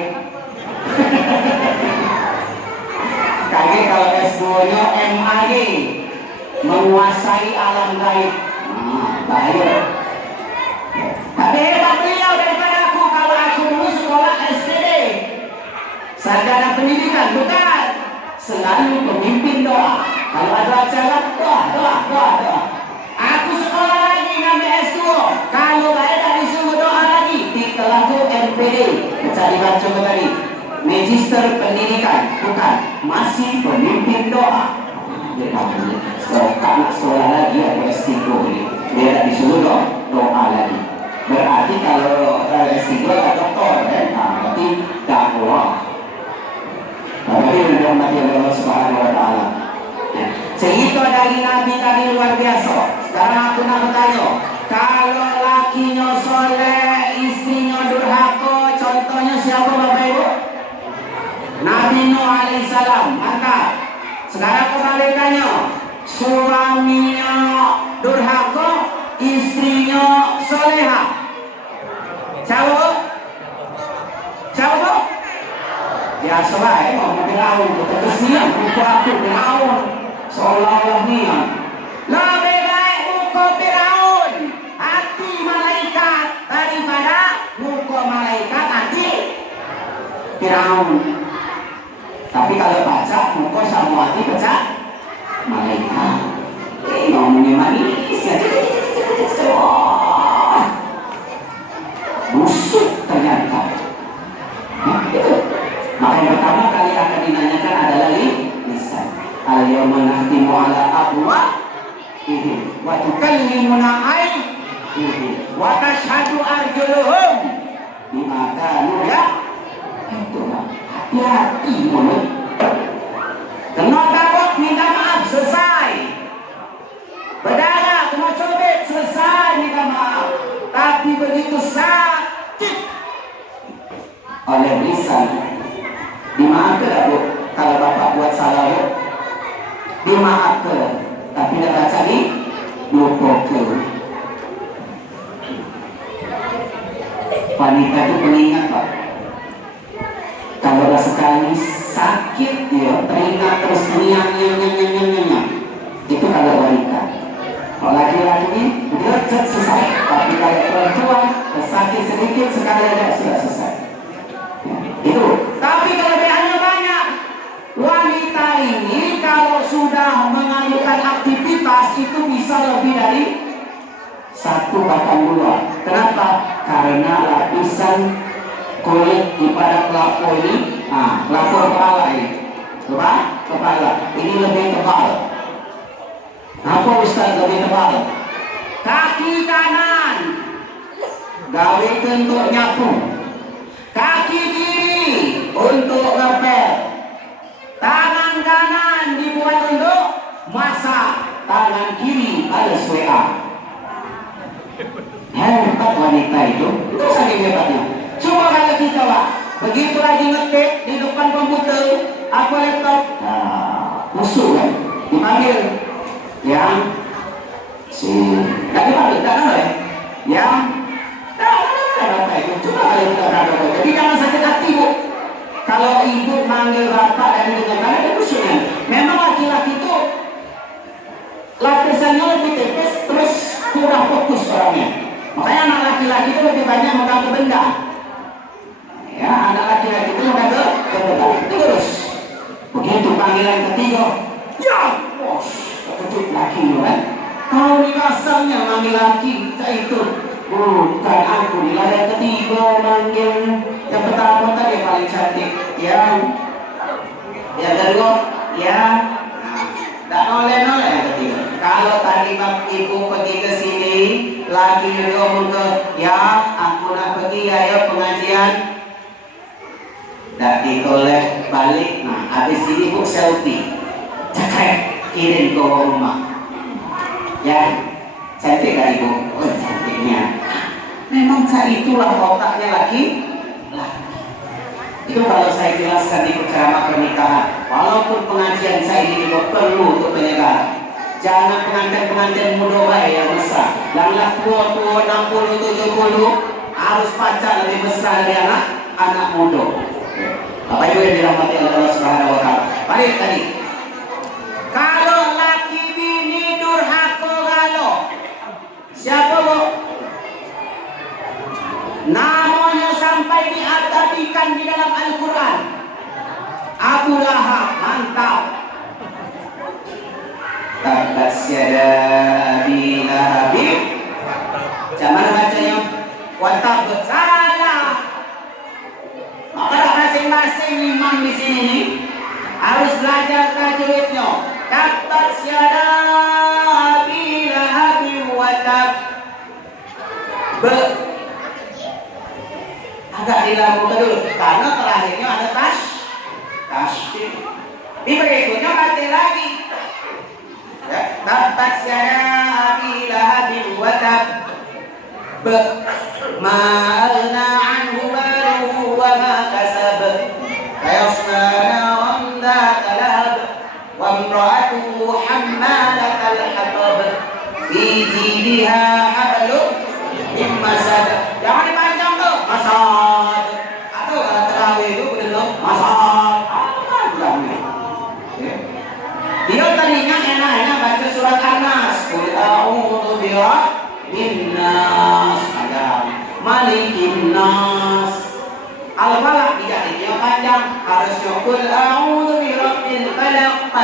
Kage kalau S2-nya MAG, menguasai alam gaib. Bahaya. Tapi hebat beliau daripada aku. Kalau aku dulu sekolah STD, sarjana pendidikan, bukan. Selalu pemimpin doa. Kalau ada acara, doa. Aku sekolah lagi ngambil S2. Kalau ada disuruh doa lagi, titel aku MPD. Cari baca tadi. Magister pendidikan, bukan. Masih pemimpin doa. Kalau sekolah lagi aku S3 ini, dia tak disuruh doa lagi. Berarti kalau S3 adalah doktor, berarti dakwah. Berarti menghormati Allah Subhanahu Wa Taala. Cerita dari Nabi tadi luar biasa. Sekarang aku nak bertanya, kalau lakinya soleh, istrinya durhaka, contohnya siapa Bapak Ibu? Nabi Nuh alaihissalam. Mantap. Sekarang kebalikannya, suaminya durhaka, istrinya soleha. Siapa? Biasa lah, mau Firaun, kesian, muka aku Firaun, seolah-olah niat. Lebih baik muka Firaun, hati malaikat, daripada muka malaikat, hati Firaun. Tapi kalau baca, muka sama hati baca malaikat. Ngomongnya manis ya. Busuk ternyata. Itu. Maka yang pertama kali akan dinanyakan adalah lisan. Al-yawma nakhtimu ala afwahihim wa tukallimuna aydihim wa tashhadu arjuluhum bima kanu yaktubun. Hati-hati mulut. Kena tabok minta maaf selesai. Berdarah kena cobek selesai minta maaf. Tapi begitu sakit oleh lisan, dimaafkan Bu. Kalau Bapak buat salah Bu, dimaafkan. Tapi tidak baca di lupakan. Wanita itu pengingat Pak. Kalau sekali sakit dia teringat terus niat itu kalau wanita. Kalau laki-laki dia selesai. Tapi kalau perempuan sakit sedikit sekali ada sudah selesai. Itu. Tapi kelebihannya banyak. Wanita ini kalau sudah mengajukan aktivitas itu bisa lebih dari 1 bahkan 2. Kenapa? Karena lapisan kulit di pada kelapa ini, kelapa kepala ini, kepala ini lebih tebal. Apa Ustaz lebih tebal? Kaki kanan gawe untuk nyapu, kaki kiri untuk ngepel, tangan kanan dibuat untuk masak, balas WA. Hebat wanita itu saking hebatnya. Coba kalau kita Pak, begitu lagi ngetik di depan komputer, apa laptop, musuh kan, dipanggil yang si, nggak dipanggil, tak tahu ya, yang apa itu, coba kalau kita berada. Jadi jangan sakit hati Bu. Kalau ibu manggil bapak dan dengan ada musuhnya. Memang laki-laki itu lapisannya lebih tipis, terus kurang fokus orangnya. Makanya anak laki-laki itu lebih banyak megang benda. Ya, anak laki-laki itu megang benda. Terus begitu panggilan ketiga, ya bos, terkejut laki kan. Kalau di kasarnya manggil laki, itu bukan aku di layar ketiga manggil. Yang pertama tadi yang paling cantik, yang kedua, tak noleh-noleh yang ketiga. Kalau tadi ibu pergi ke sini, lagi ngomong ke, ya aku nak pergi ya pengajian, tak ditoleh balik. Nah habis ini bu selfie, cekrek kirim ke rumah. Ya cantik kan ibu? Oh cantiknya. Memang itulah otaknya lagi. Itu kalau saya jelaskan di ceramah pernikahan, walaupun pengajian saya ini juga perlu untuk penyegaran. Jangan pengantin-pengantin muda baik yang besar. Janganlah tua-tua 60, 70 harus pacar lebih besar dari anak muda. Bapak Ibu yang dirahmati Allah Subhanahu wa taala. Balik tadi. Kalau laki bini durhaka galau, siapa Bu? Namanya sampai diabadikan di dalam Al-Quran. Abu Lahab, mantap. Tabbat yada Abi Lahab. Jangan bacanya watab, salah. Maka masing-masing imam di sini nih harus belajar tajwidnya. Tabbat yada Abi Lahab watab. Agak dilakukan dulu karena terakhirnya ada tasydid. Di berikutnya mati lagi. Tabbat yada Abi Lahab wa tab. Ma aghna anhu maluhu wa ma kasab. Sayasla naran dhata lahab wa imra'atuhu hammalatal hatab. Fi jidha hablum min masad. Jangan dipanjang tuh. Masad. Atau kalau terawih itu benar masad. Dia tadinya enak-enak baca surat An-Nas. Qul a'udzu birabbin nas, malikin nas. Al-Falaq tidak dia panjang, harusnya qul a'udzu birabbil falaq.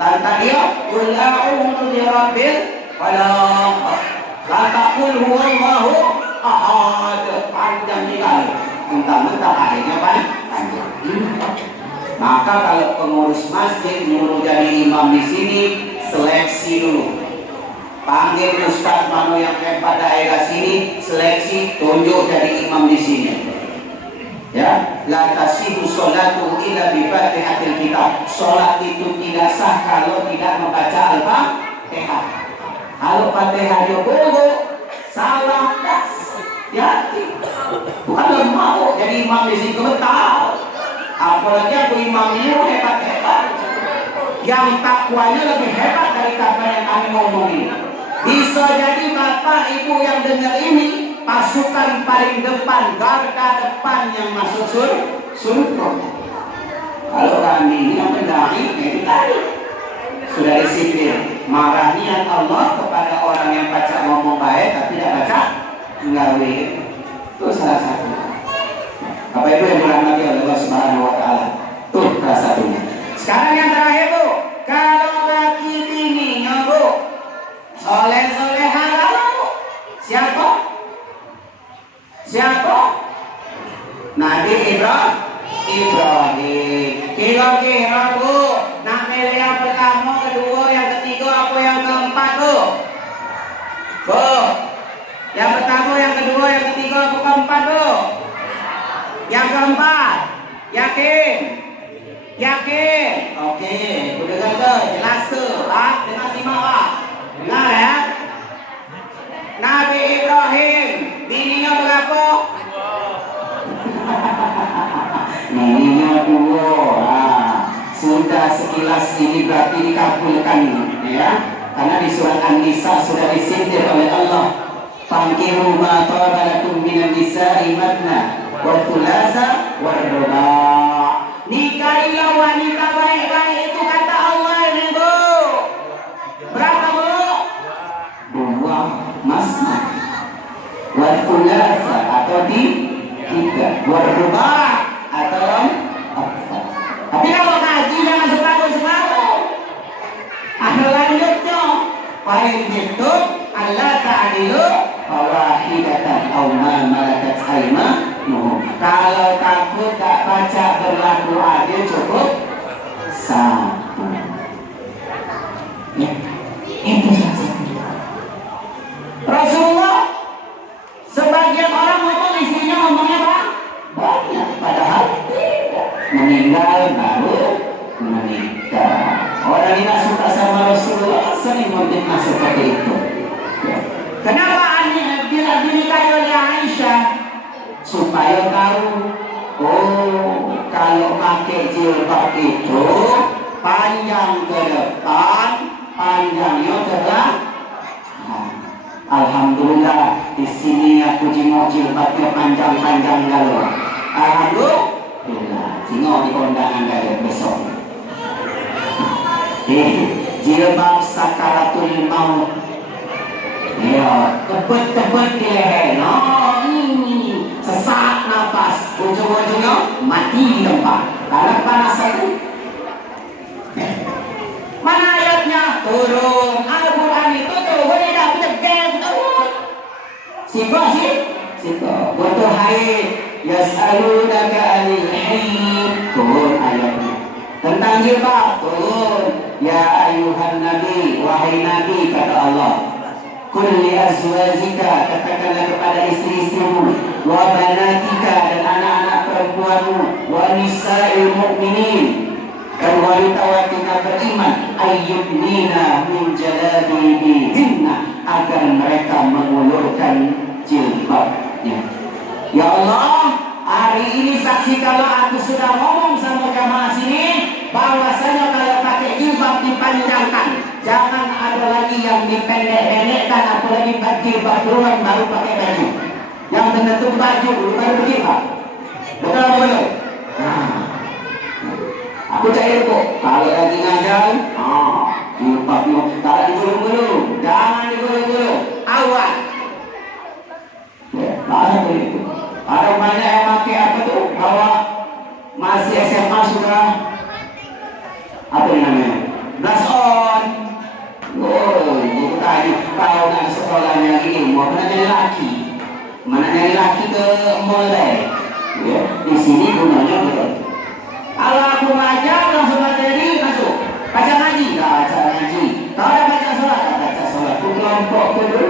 Tanpa dia qul a'udzu birabbil falaq. Kata qul huwallahu ahad, panjang sekali. Mentang-mentang akhirnya panjang. Maka kalau pengurus masjid nyuruh jadi imam di sini, seleksi dulu. Panggil ustaz mana yang hebat daerah sini, seleksi, tunjuk jadi imam di sini. Ya, la tasihu sholatu illa bi fatihatil kitab. Salat itu tidak sah kalau tidak membaca Al-Fatihah. Kalau Fatihahnya bodoh, salah, ya, bukan lemah jadi imam di sini kebetal. Apalagi aku imamnya hebat-hebat, yang takwanya lebih hebat dari apa yang kami ngomong ini. Bisa jadi bapak ibu yang dengar ini pasukan paling depan, garda depan yang masuk surga. Kalau kami ini yang mendai, itu tadi sudah disiplin. Marah niat Allah kepada orang yang baca ngomong baik tapi tidak baca nggawe. Itu salah satu. Bapak Ibu yang dirahmati oleh Allah Subhanahu wa taala. Tuh salah satunya. Sekarang yang terakhir Bu, kalau laki bininya Bu soleh-soleha lalu siapa? Nabi Ibrahim. Kira-kira Bu, nak milih yang pertama, kedua, yang ketiga, apa yang keempat Bu? Yang pertama, yang kedua, yang ketiga, apa keempat Bu? Yang keempat, yakin? Oke, udah gak jelas tuh, dengar simak. Dengar ya. Nabi Ibrahim, bininya berapa? Bininya 2. Sudah sekilas ini berarti dikabulkan ya. Karena di surat An-Nisa sudah disindir oleh Allah. Fankihu ma taba lakum minan nisa'i matna wa thulatha wa ruba'. Nikahilah wanita baik-baik itu kata Allah ini, Bu. Berapa, Bu? 2 masna. Wa thulatha atau 3. Wa ruba' atau 4. Tapi kalau ngaji jangan selalu-selalu. Ada lanjutnya. Paling gitu Allah ta'adilu fawahidatan aw ma malakat aymanuhum. Kalau takut tak baca berlaku adil cukup 1. Ya, itu saja. Rasulullah sebagian orang ngomong istrinya ngomongnya banyak, padahal tidak. Meninggal baru menikah. Orang yang suka sama Rasulullah sering memfitnah seperti itu. Kenapa bila dinikahi oleh Aisyah? Supaya tahu, oh kalau pakai jilbab itu panjang ke depan, panjangnya ke belakang. Alhamdulillah di sini aku jengok jilbabnya panjang-panjang galau. Alhamdulillah, jengok di kondangan galau besok. Jilbab sakaratul maut. Ya, tebet-tebet di leher. Ini sesak nafas, ujung-ujungnya mati di tempat karena kepanasan itu. Mana ayatnya? Turun. Al-Quran itu turun, tidak punya geng. Siapa sih? Siapa? Butuh haid. Yas'alunaka anil haid. Turun ayatnya. Tentang jilbab turun. Ya ayuhan nabi, wahai nabi, kata Allah. Kulli azwajika, katakanlah kepada istri-istrimu, wa banatika, dan anak-anak perempuanmu, wa nisa'il mu'minin, dan wanita-wanita beriman, ayyubnina min jalabibihinna, agar mereka mengulurkan jilbabnya. Ya Allah, hari ini saksi kalau aku sudah ngomong sama jamaah sini bahwasanya kalau pakai jilbab dipanjangkan, jangan ada lagi yang dipendek-pendekkan, apalagi jilbab duluan baru pakai baju. Yang menutup baju dulu baru berjilbab. Betul boleh? Nah, aku cair kok. Kalau lagi ngajar, jilbabnya kalau digulung-gulung, jangan digulung-gulung. Awas. Ya, bahasa begitu. Ada banyak yang pakai apa tuh? Bahwa masih SMA sudah apa namanya? Blush on. Oh, itu tadi kalau nak sekolahnya lagi mau mana jadi laki, mana jadi laki ke mulai. Ya, di sini gunanya betul. Kalau aku ngajar langsung materi masuk. Baca ngaji, baca ngaji. Kalau ada baca sholat, baca sholat. Itu kelompok dulu.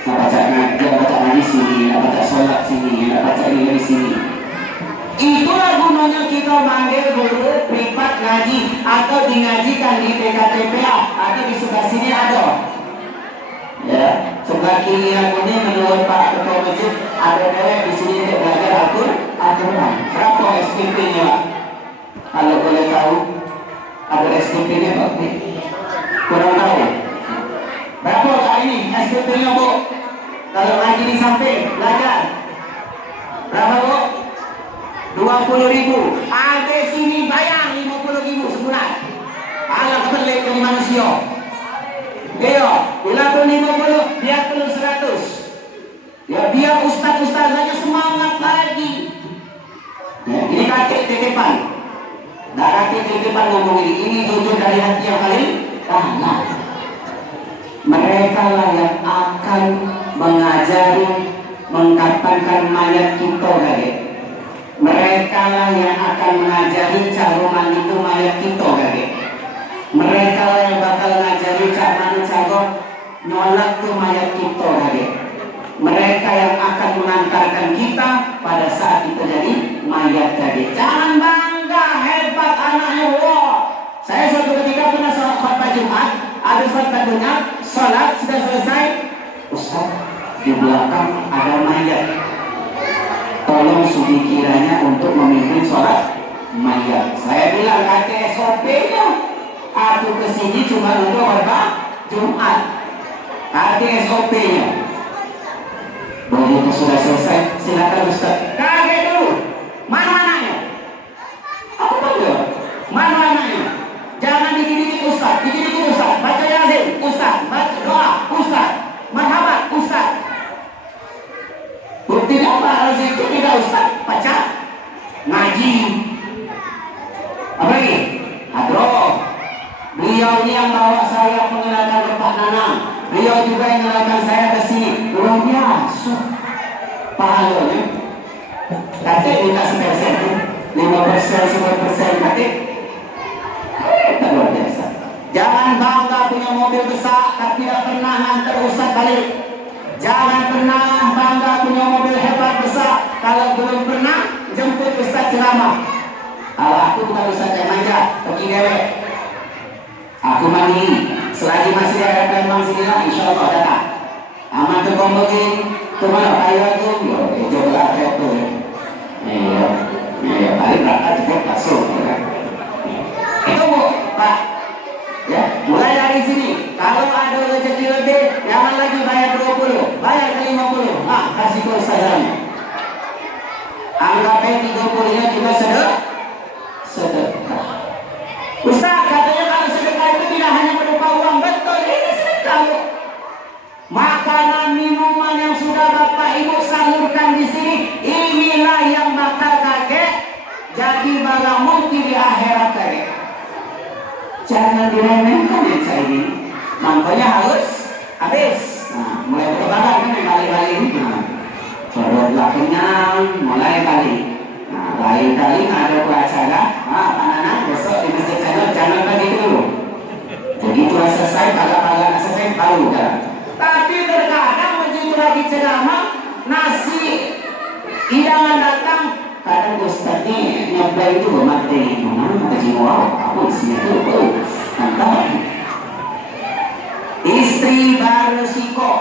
Nak baca ngaji sini, nak baca sholat sini, nak baca ini dari sini. Itulah gunanya kita manggil guru privat ngaji atau dingajikan di PKTPA atau di sebelah sini ada. Ya, sebelah kiri aku ini menurut Pak Ketua Masjid ada dari di sini untuk belajar Al-Quran. Berapa SPP-nya, Pak? Kalau boleh tahu, ada SPP-nya, Pak? Kurang tahu. Berapa kali ini SPP-nya, Bu? Kalau ngaji di samping belajar berapa, Bu? 20.000. Ada sini bayang 50.000 sebulan. Allah kebelik dari manusia. Iya, bila pun 50, dia perlu 100. Ya, dia ustaz-ustazanya semangat lagi. Ya, ini kakek titipan. Nah, kakek titipan ngomong ini jujur dari hati yang paling dalam. Mereka lah yang akan mengajari, mengkapankan mayat kita kakek. Mereka lah yang akan mengajari cara mandi itu mayat kita kakek. Mereka lah yang bakal ngajari cara nyolak tuh mayat kita kakek. Mereka yang akan mengantarkan kita pada saat kita jadi mayat kakek. Jangan bangga hebat anaknya. Wah, saya suatu ketika pernah sholat khutbah Jumat, habis khutbah Jumat sholat sudah selesai, Ustaz, di belakang ada mayat. Tolong sudi kiranya untuk memimpin sholat mayat. Saya bilang kata SOP-nya, aku kesini cuma untuk khutbah Jumat. Kata SOP-nya. Begitu sudah selesai, silakan Ustaz. Kaget dulu. Mana anaknya? Aku panggil. Mana anaknya? Jangan dikit-dikit Ustaz, dikit-dikit Ustaz. Baca Yasin, Ustaz. Baca doa, Ustaz. Marhabat, Ustaz. Bukti apa? Harus itu tidak Ustaz. Baca. Ngaji. Apa lagi? Hadroh. Beliau ini yang bawa saya mengenalkan ke Pak Nanang. Beliau juga yang mengenalkan saya ke sini. Luar biasa pahalanya. Kata minta 1%, 5%, 10%, kata luar biasa. Jangan bangga punya mobil besar tapi tidak pernah hantar Ustaz balik. Jangan pernah bangga punya mobil hebat besar kalau belum pernah jemput Ustaz ceramah. Kalau aku bukan Ustaz yang manja, pergi dewek. Aku mandi, selagi masih ada memang sinilah, insya Allah datang. Aman ke Kombokin, kemana kayu aku? Yo, coba aku. Iya, paling berangkat juga masuk. Itu Bu, Pak. Ya, mulai dari sini. Kalau ada rezeki lebih, jangan lagi bayar 20, bayar ke 50. Nah, kasih ke ustazahnya. Anggap 30-nya juga sedekah. Ustaz, katanya kalau sedekah itu tidak hanya berupa uang. Betul, ini sedekah. Makanan, minuman yang sudah Bapak Ibu salurkan di sini, inilah yang bakal kakek jadi barang bukti di akhirat kakek. Jangan diremehkan ya saya ini. Makanya harus habis. Nah, mulai berkembang kan yang kali-kali. Nah, perutlah kenyang, mulai kali. Nah, lain kali ada acara. Pak Nanang besok di masjid saya jangan begitu dulu. Begitu selesai, kalau selesai baru kan. Tapi terkadang begitu lagi ceramah, nasi hidangan datang. Kadang Ustaz ini nyoba itu bermati. Mana jiwa aku di sini tuh, mantap. Istri baru siko.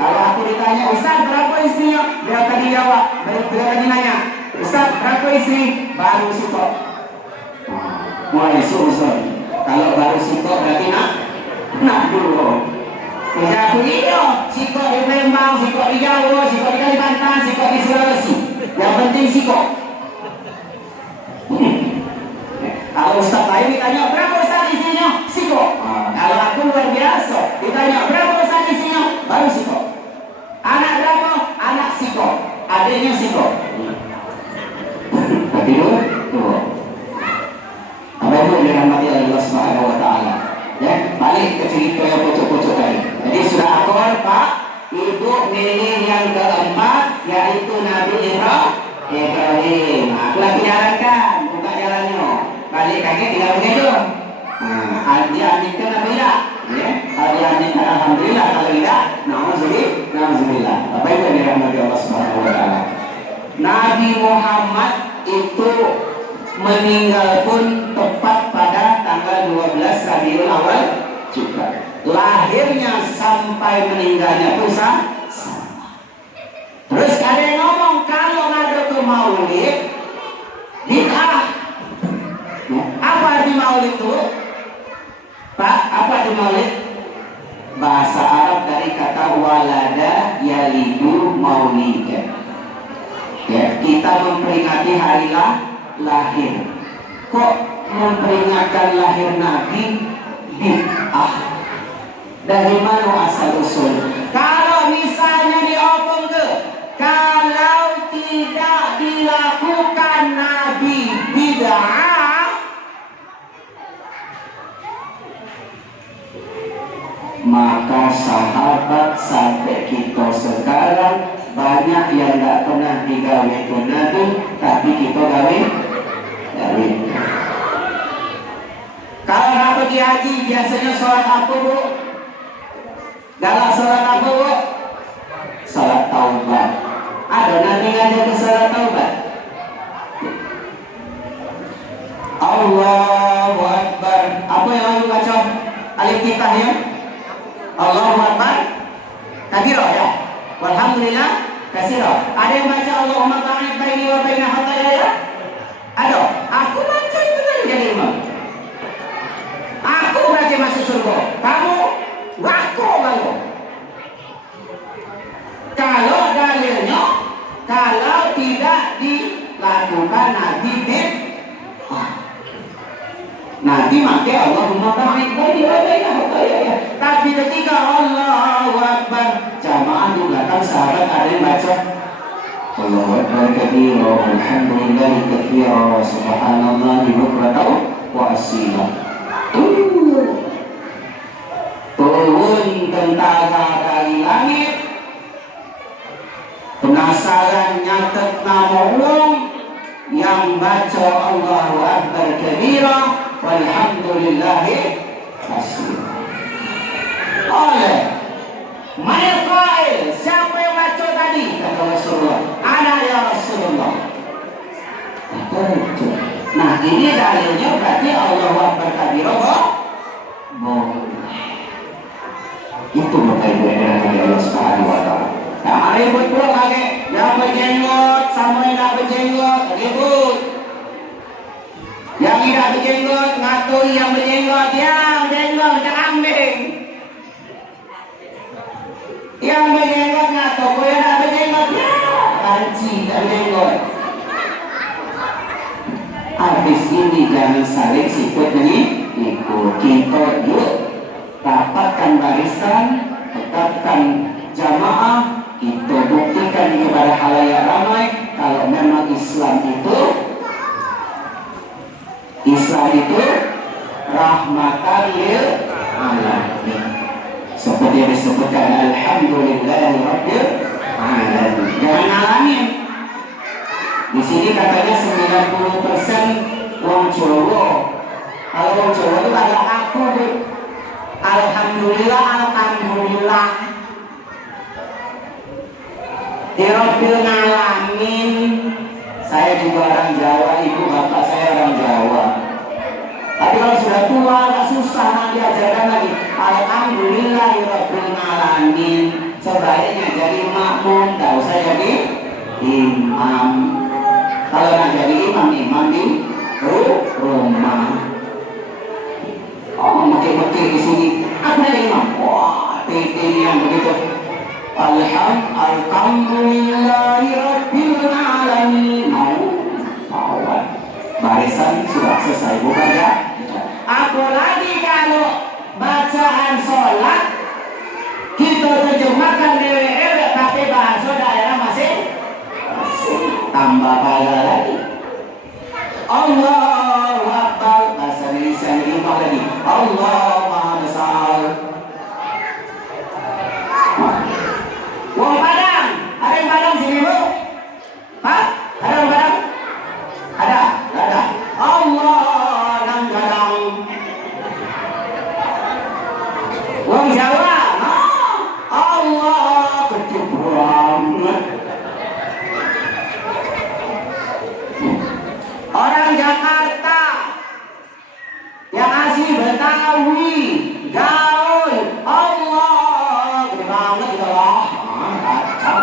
Kalau aku ditanya, Ustaz berapa istrinya? Dia tadi jawab, dia tadi nanya, Ustaz berapa istri? Baru siko. Mulai susun. Kalau baru siko berarti nak dulu. Ya aku iyo, siko di Palembang, siko di Jawa, siko di Kalimantan, siko di Sulawesi. Yang penting siko. Kalau Ustaz lain ditanya berapa Ustaz isinya? Siko. Kalau aku luar biasa, ditanya berapa Ustaz isinya? Baru siko. Anak berapa? Anak siko. Adiknya siko. Berarti dulu. Apa itu yang dirahmati Allah Subhanahu Wa Taala? Ya, balik ke cerita yang pocok-pocok tadi. Jadi sudah akor Pak, ibu nenek yang keempat yaitu Nabi Ibrahim. Aku lagi jalankan, buka jalannya. Balik kakek tinggal begitu. Nah, dia aminkan apa tidak? Ya, kalau dia aminkan alhamdulillah, kalau tidak, nauzubillah. Apa itu yang dirahmati Allah Subhanahu Wa Taala? Nabi Muhammad itu meninggal pun tepat pada tanggal 12 Rabiul Awal juga. Lahirnya sampai meninggalnya pun sama. Terus ada yang ngomong kalau ada ke maulid bid'ah. Apa arti maulid itu? Pak, apa arti maulid? Bahasa Arab dari kata walada yalidu maulida. Ya, kita memperingati hari lahir. Kok memperingatkan lahir Nabi bid'ah? Dari mana asal usul? Kalau misalnya diomong ke, kalau tidak dilakukan Nabi bid'ah, maka sahabat sampai kita sekarang banyak yang tidak pernah digawe ke Nabi, tapi kita gawe. Kalau nggak pergi haji biasanya sholat apa Bu? Galak sholat apa Bu? Sholat taubat. Ada Nabi ngajak ke sholat taubat? Allahu Akbar. Apa yang walhamdulillah katsira. Ada yang baca Allahumma ba'id baini wa baina khataaya? Ada. Aku baca itu kan jadi imam. Aku berarti masuk surga. Kamu wako kalau. Kalau dalilnya kalau tidak dilakukan Nabi Nabi make Allahumma ba'id baini wa baina khataaya. Tapi ketika Allahu Akbar jamaah di belakang sahabat ada yang baca Allahu Akbar kabira walhamdulillahi katsira wa subhanallahi bukratan wa asila. Turun tentara dari langit, penasaran nyatet nama orang yang baca Allahu Akbar kabira walhamdulillahi katsira. Oleh Mayakai, siapa yang baca tadi? Kata Rasulullah, ana ya Rasulullah. Nah ini dalilnya berarti Allahu Akbar kabira boleh. Itu berkait dengan Allah Subhanahu wa Ta'ala. Nah, hari ribut pula kakek, yang berjenggot sama yang tak berjenggot ribut. Yang tidak berjenggot ngatui yang berjenggot, yang jenggot macam kambing. Yang berjenggot ngatur, kau yang tak berjenggot, ya panci tak berjenggot. Habis ini jangan saling sikut ini, ikut kita yuk dapatkan barisan, tetapkan jamaah, kita buktikan kepada halayak ramai kalau memang Islam itu rahmatan lil alamin. Seperti yang disebutkan alhamdulillahirabbil alamin. Jangan alamin. Di sini katanya 90% wong Jawa. Kalau wong Jawa itu kagak aku, alhamdulillah, alhamdulillah. Dirabbil alamin. Saya juga orang Jawa, ibu bapak saya orang Jawa. Tapi kalau sudah tua, agak susah nanti ajarkan lagi. Alhamdulillahirabbil alamin. Sebaiknya jadi makmum, tak usah jadi imam. Kalau nak jadi imam di rumah. Oh, makin-makin di sini. Aku jadi imam. Wah, ini yang begitu. Alhamdulillahirabbil alamin. Awal barisan sudah selesai, bukan ya? Apalagi kalau bacaan sholat kita terjemahkan dewe-dewe pakai bahasa daerah masing tambah pahala lagi. Allahu Akbar, bahasa Indonesia lima lagi. Allah Maha Besar. Wong Padang, ada yang Padang sini bu? Hah? Ada yang Padang? Ada? Ada. Allah nang Padang. Wong Jawa, Allah kecubram. Orang Jakarta yang asli Betawi, gaul, Allah gede banget gitu loh. Kacau.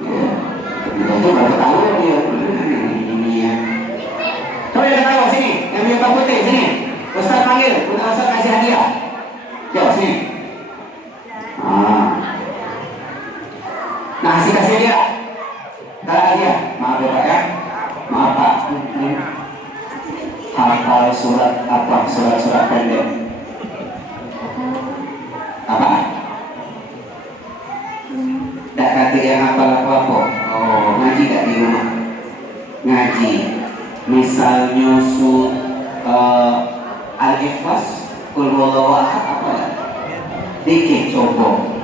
Ya, itu baru tahu dia. Ini ya. Coba yang tahu sini, yang punya Pak Putih sini. Ustaz panggil, Ustaz kasih hadiah. Yo sini. Nah, kasih dia. Kalau dia, maaf ya Pak ya. Maaf Pak. Hafal surat apa? Surat-surat pendek. Apa? Tak kata yang hafal apa-apa. Oh, ngaji tak di rumah? Ngaji. Misalnya Al-Ikhlas, Qul huwallahu ahad, apa ya? Dikit coba.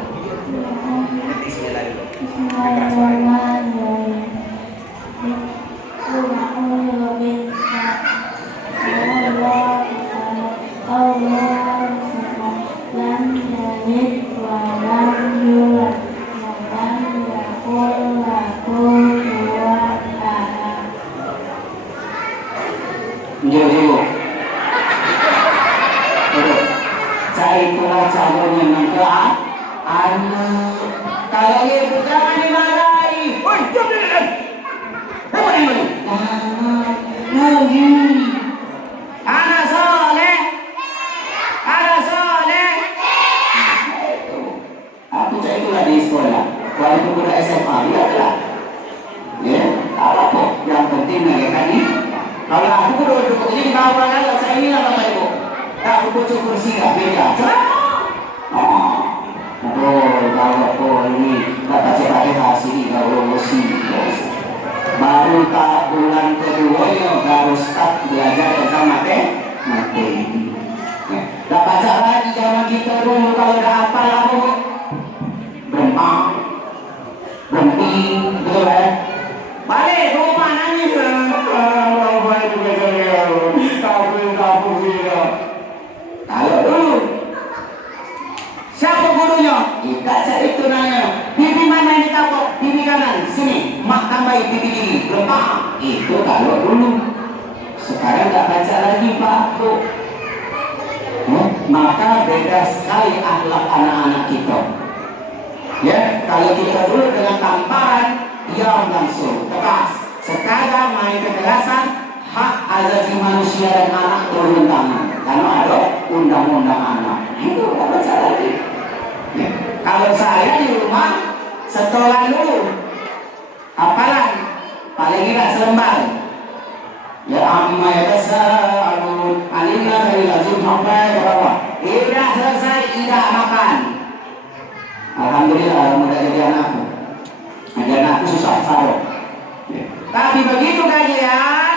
lah. Walaupun udah SMA, biarlah. Ya, apa yang penting mereka ini. Kalau aku duduk ini kita orang aja, saya ini lah Bapak Ibu. Tak butuh kursi nggak beda. Kalau ini dapat pakai hasil kalau mesti baru tak bulan kedua ya harus start belajar tentang materi. Dapat cara di zaman kita dulu kalau dah apa lalu berempang, berhenti, betul kan? Balik rumah nangis. Kalau dulu siapa gurunya? Kita cari itu nanya. Pipi mana ini kapok? Pipi kanan, sini. Mak tambahin pipi kiri. Lemah. Itu kalau dulu. Sekarang tak baca lagi Pak. Tuh. Maka beda sekali akhlak anak-anak kita. Ya, kalau kita dulu dengan tamparan, diam langsung, tegas. Sekarang main kekerasan, hak asasi manusia dan anak turun tangan. Karena ada undang-undang anak. Itu tak baca lagi. Ya. Kalau saya di rumah setoran dulu, hafalan paling tidak selembar. Ya amma ya tasa'alun alina dari lazim sampai berapa? Tidak selesai tidak makan. Alhamdulillah mudah jadi anakku. Jadi anakku susah sabar. Ya. Tapi begitu kajian,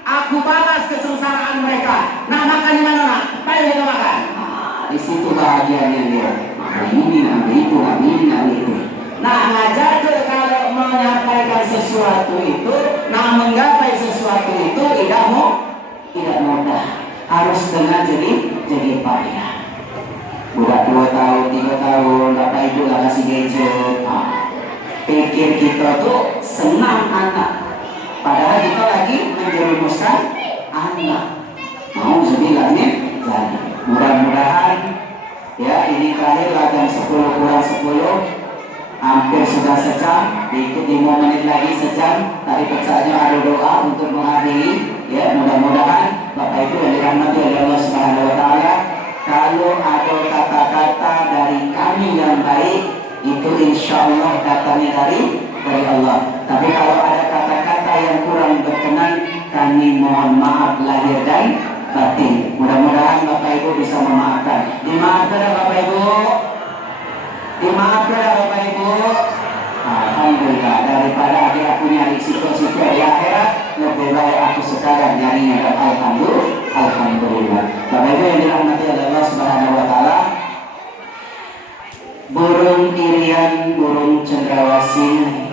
aku balas kesengsaraan mereka. Nak makan di mana nak? Ayo kita makan. Di situ bahagianya dia. Ini itu. Nah, ngajar kalau menyampaikan sesuatu itu, menggapai sesuatu itu tidak mudah. Harus dengan jadi payah. Budak 2 tahun, 3 tahun, Bapak Ibu lah kasih gadget. Pikir kita tuh senang anak. Padahal kita lagi menjerumuskan anak. Mau sebilangnya jadi. Mudah-mudahan ya ini terakhir lah jam 10 kurang 10. Hampir sudah sejam, diikut 5 menit lagi sejam. Tadi saja ada doa untuk mengakhiri. Ya, mudah-mudahan Bapak Ibu yang dirahmati oleh Allah Subhanahu Wa Taala, kalau ada kata-kata dari kami yang baik, itu insya Allah datangnya dari Allah. Tapi kalau ada kata-kata yang kurang berkenan, kami mohon maaf lahir dan batin. Mudah-mudahan Bapak Ibu bisa memaafkan. Dimaafkan ya Bapak Ibu. Dimaafkan ya Bapak Ibu. Alhamdulillah, daripada adik aku nyari situ-situ di akhirat, lebih baik aku sekarang nyarinya dan alhamdulillah. Bapak Ibu yang dirahmati oleh Allah Subhanahu Wa Taala, burung irian, burung cendrawasih,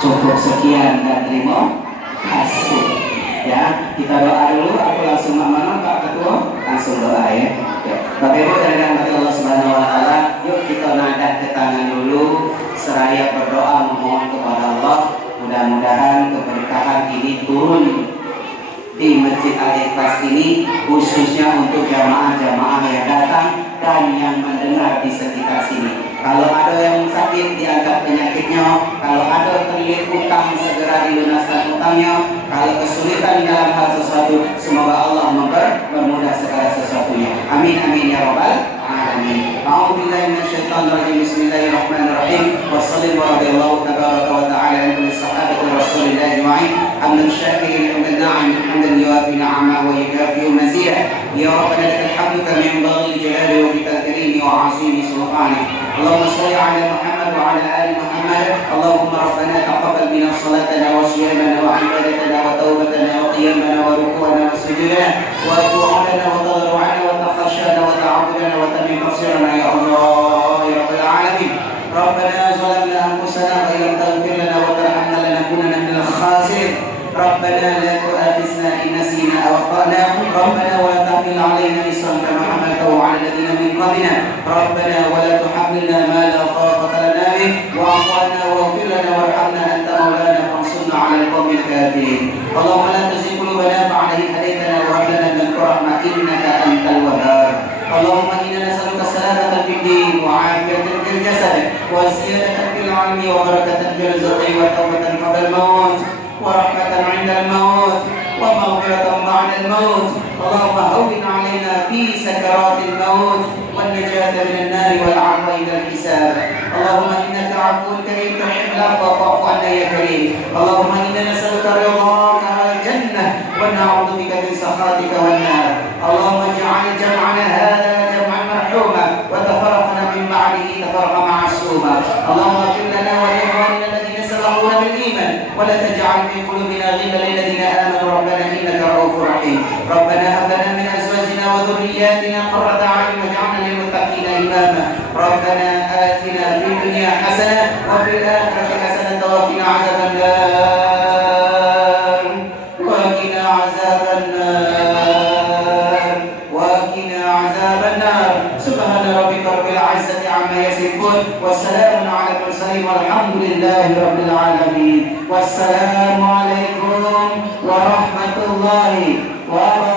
cukup sekian dan terima kasih. Ya, kita doa dulu. Aku langsung mana Pak Ketua? Langsung doa ya. Bapak Ibu yang dirahmati Allah Subhanahu Wa Taala, yuk kita nadah ke tangan dulu, seraya berdoa memohon kepada Allah. Mudah-mudahan keberkahan ini turun di Masjid Al-Ikhlas ini, khususnya untuk jamaah-jamaah yang datang dan yang mendengar di sekitar sini. Kalau ada yang sakit diangkat penyakitnya, kalau ada terlilit utang segera dilunaskan utangnya, kalau kesulitan dalam hal sesuatu semoga Allah mempermudah segala sesuatunya. Amin amin ya rabbal alamin. A'udzubillahi minasyaitonir rajim. Bismillahirrahmanirrahim. Wassallallahu radhiyallahu tabaraka wa ta'ala an kulli sahabati Rasulillah ajma'in. Hamdan syakirin hamdan na'im hamdan yuwafi ni'amahu wa yukafi'u mazidah. Ya rabbana lakal hamdu kama yanbaghi li jalali wajhikal karim wa 'azimi sultanik. اللهم صل على محمد وعلى ال محمد. اللهم ربنا تقبل منا صلاتنا وصيامنا وعبادتنا وتوبتنا وقيامنا وركوعنا وسجودنا ودعاءنا وتضرعنا وتخشعنا وتعبدنا وتمم تقصيرنا يا الله يا رب العالمين. ربنا ظلمنا انفسنا وان لم تغفر لنا وترحمنا لنكونن من الخاسرين. ربنا لا تؤاخذنا ان نسينا او اخطانا. ربنا ولا تحمل علينا اصرا كما حملته على الذين من قبلنا. ربنا ولا تحملنا ما لا طاقه لنا به. واعف عنا واغفر لنا وارحمنا انت مولانا فانصرنا على القوم الكافرين. اللهم لا تزغ قلوبنا بعد إذ هديتنا وهب لنا من لدنك رحمه انك انت الوهاب. اللهم انا نسالك السلامه في الدين وعافيه في الجسد وزياده في العلم وبركه في الرزق وتوبه قبل الموت ورحمة عند الموت ومغفرة بعد الموت. اللهم هون علينا في سكرات الموت والنجاة من النار والعفو عند الحساب. اللهم إنك عفو كريم تحب العفو فاعف عنا يا كريم. اللهم إنا نسألك رضاك والجنة ونعوذ بك من سخطك والنار. اللهم اجعل جمعنا هذا جمعا مرحوما وتفرقنا من بعده تفرقا معصوما. اللهم اغفر لنا ولإخواننا الذين سبقونا بالإيمان ولا تجعل في قلوبنا غلا للذين آمنوا ربنا إنك رؤوف رحيم. ربنا هب لنا من أزواجنا وذرياتنا قرة أعين واجعلنا للمتقين إماما. ربنا آتنا في الدنيا حسنة وفي الآخرة حسنة وقنا عذاب النار وقنا عذاب النار وقنا عذاب النار. سبحان ربك رب العزة عما يصفون وسلام على المرسلين والحمد لله رب العالمين. والسلام عليكم ورحمة الله وبركاته.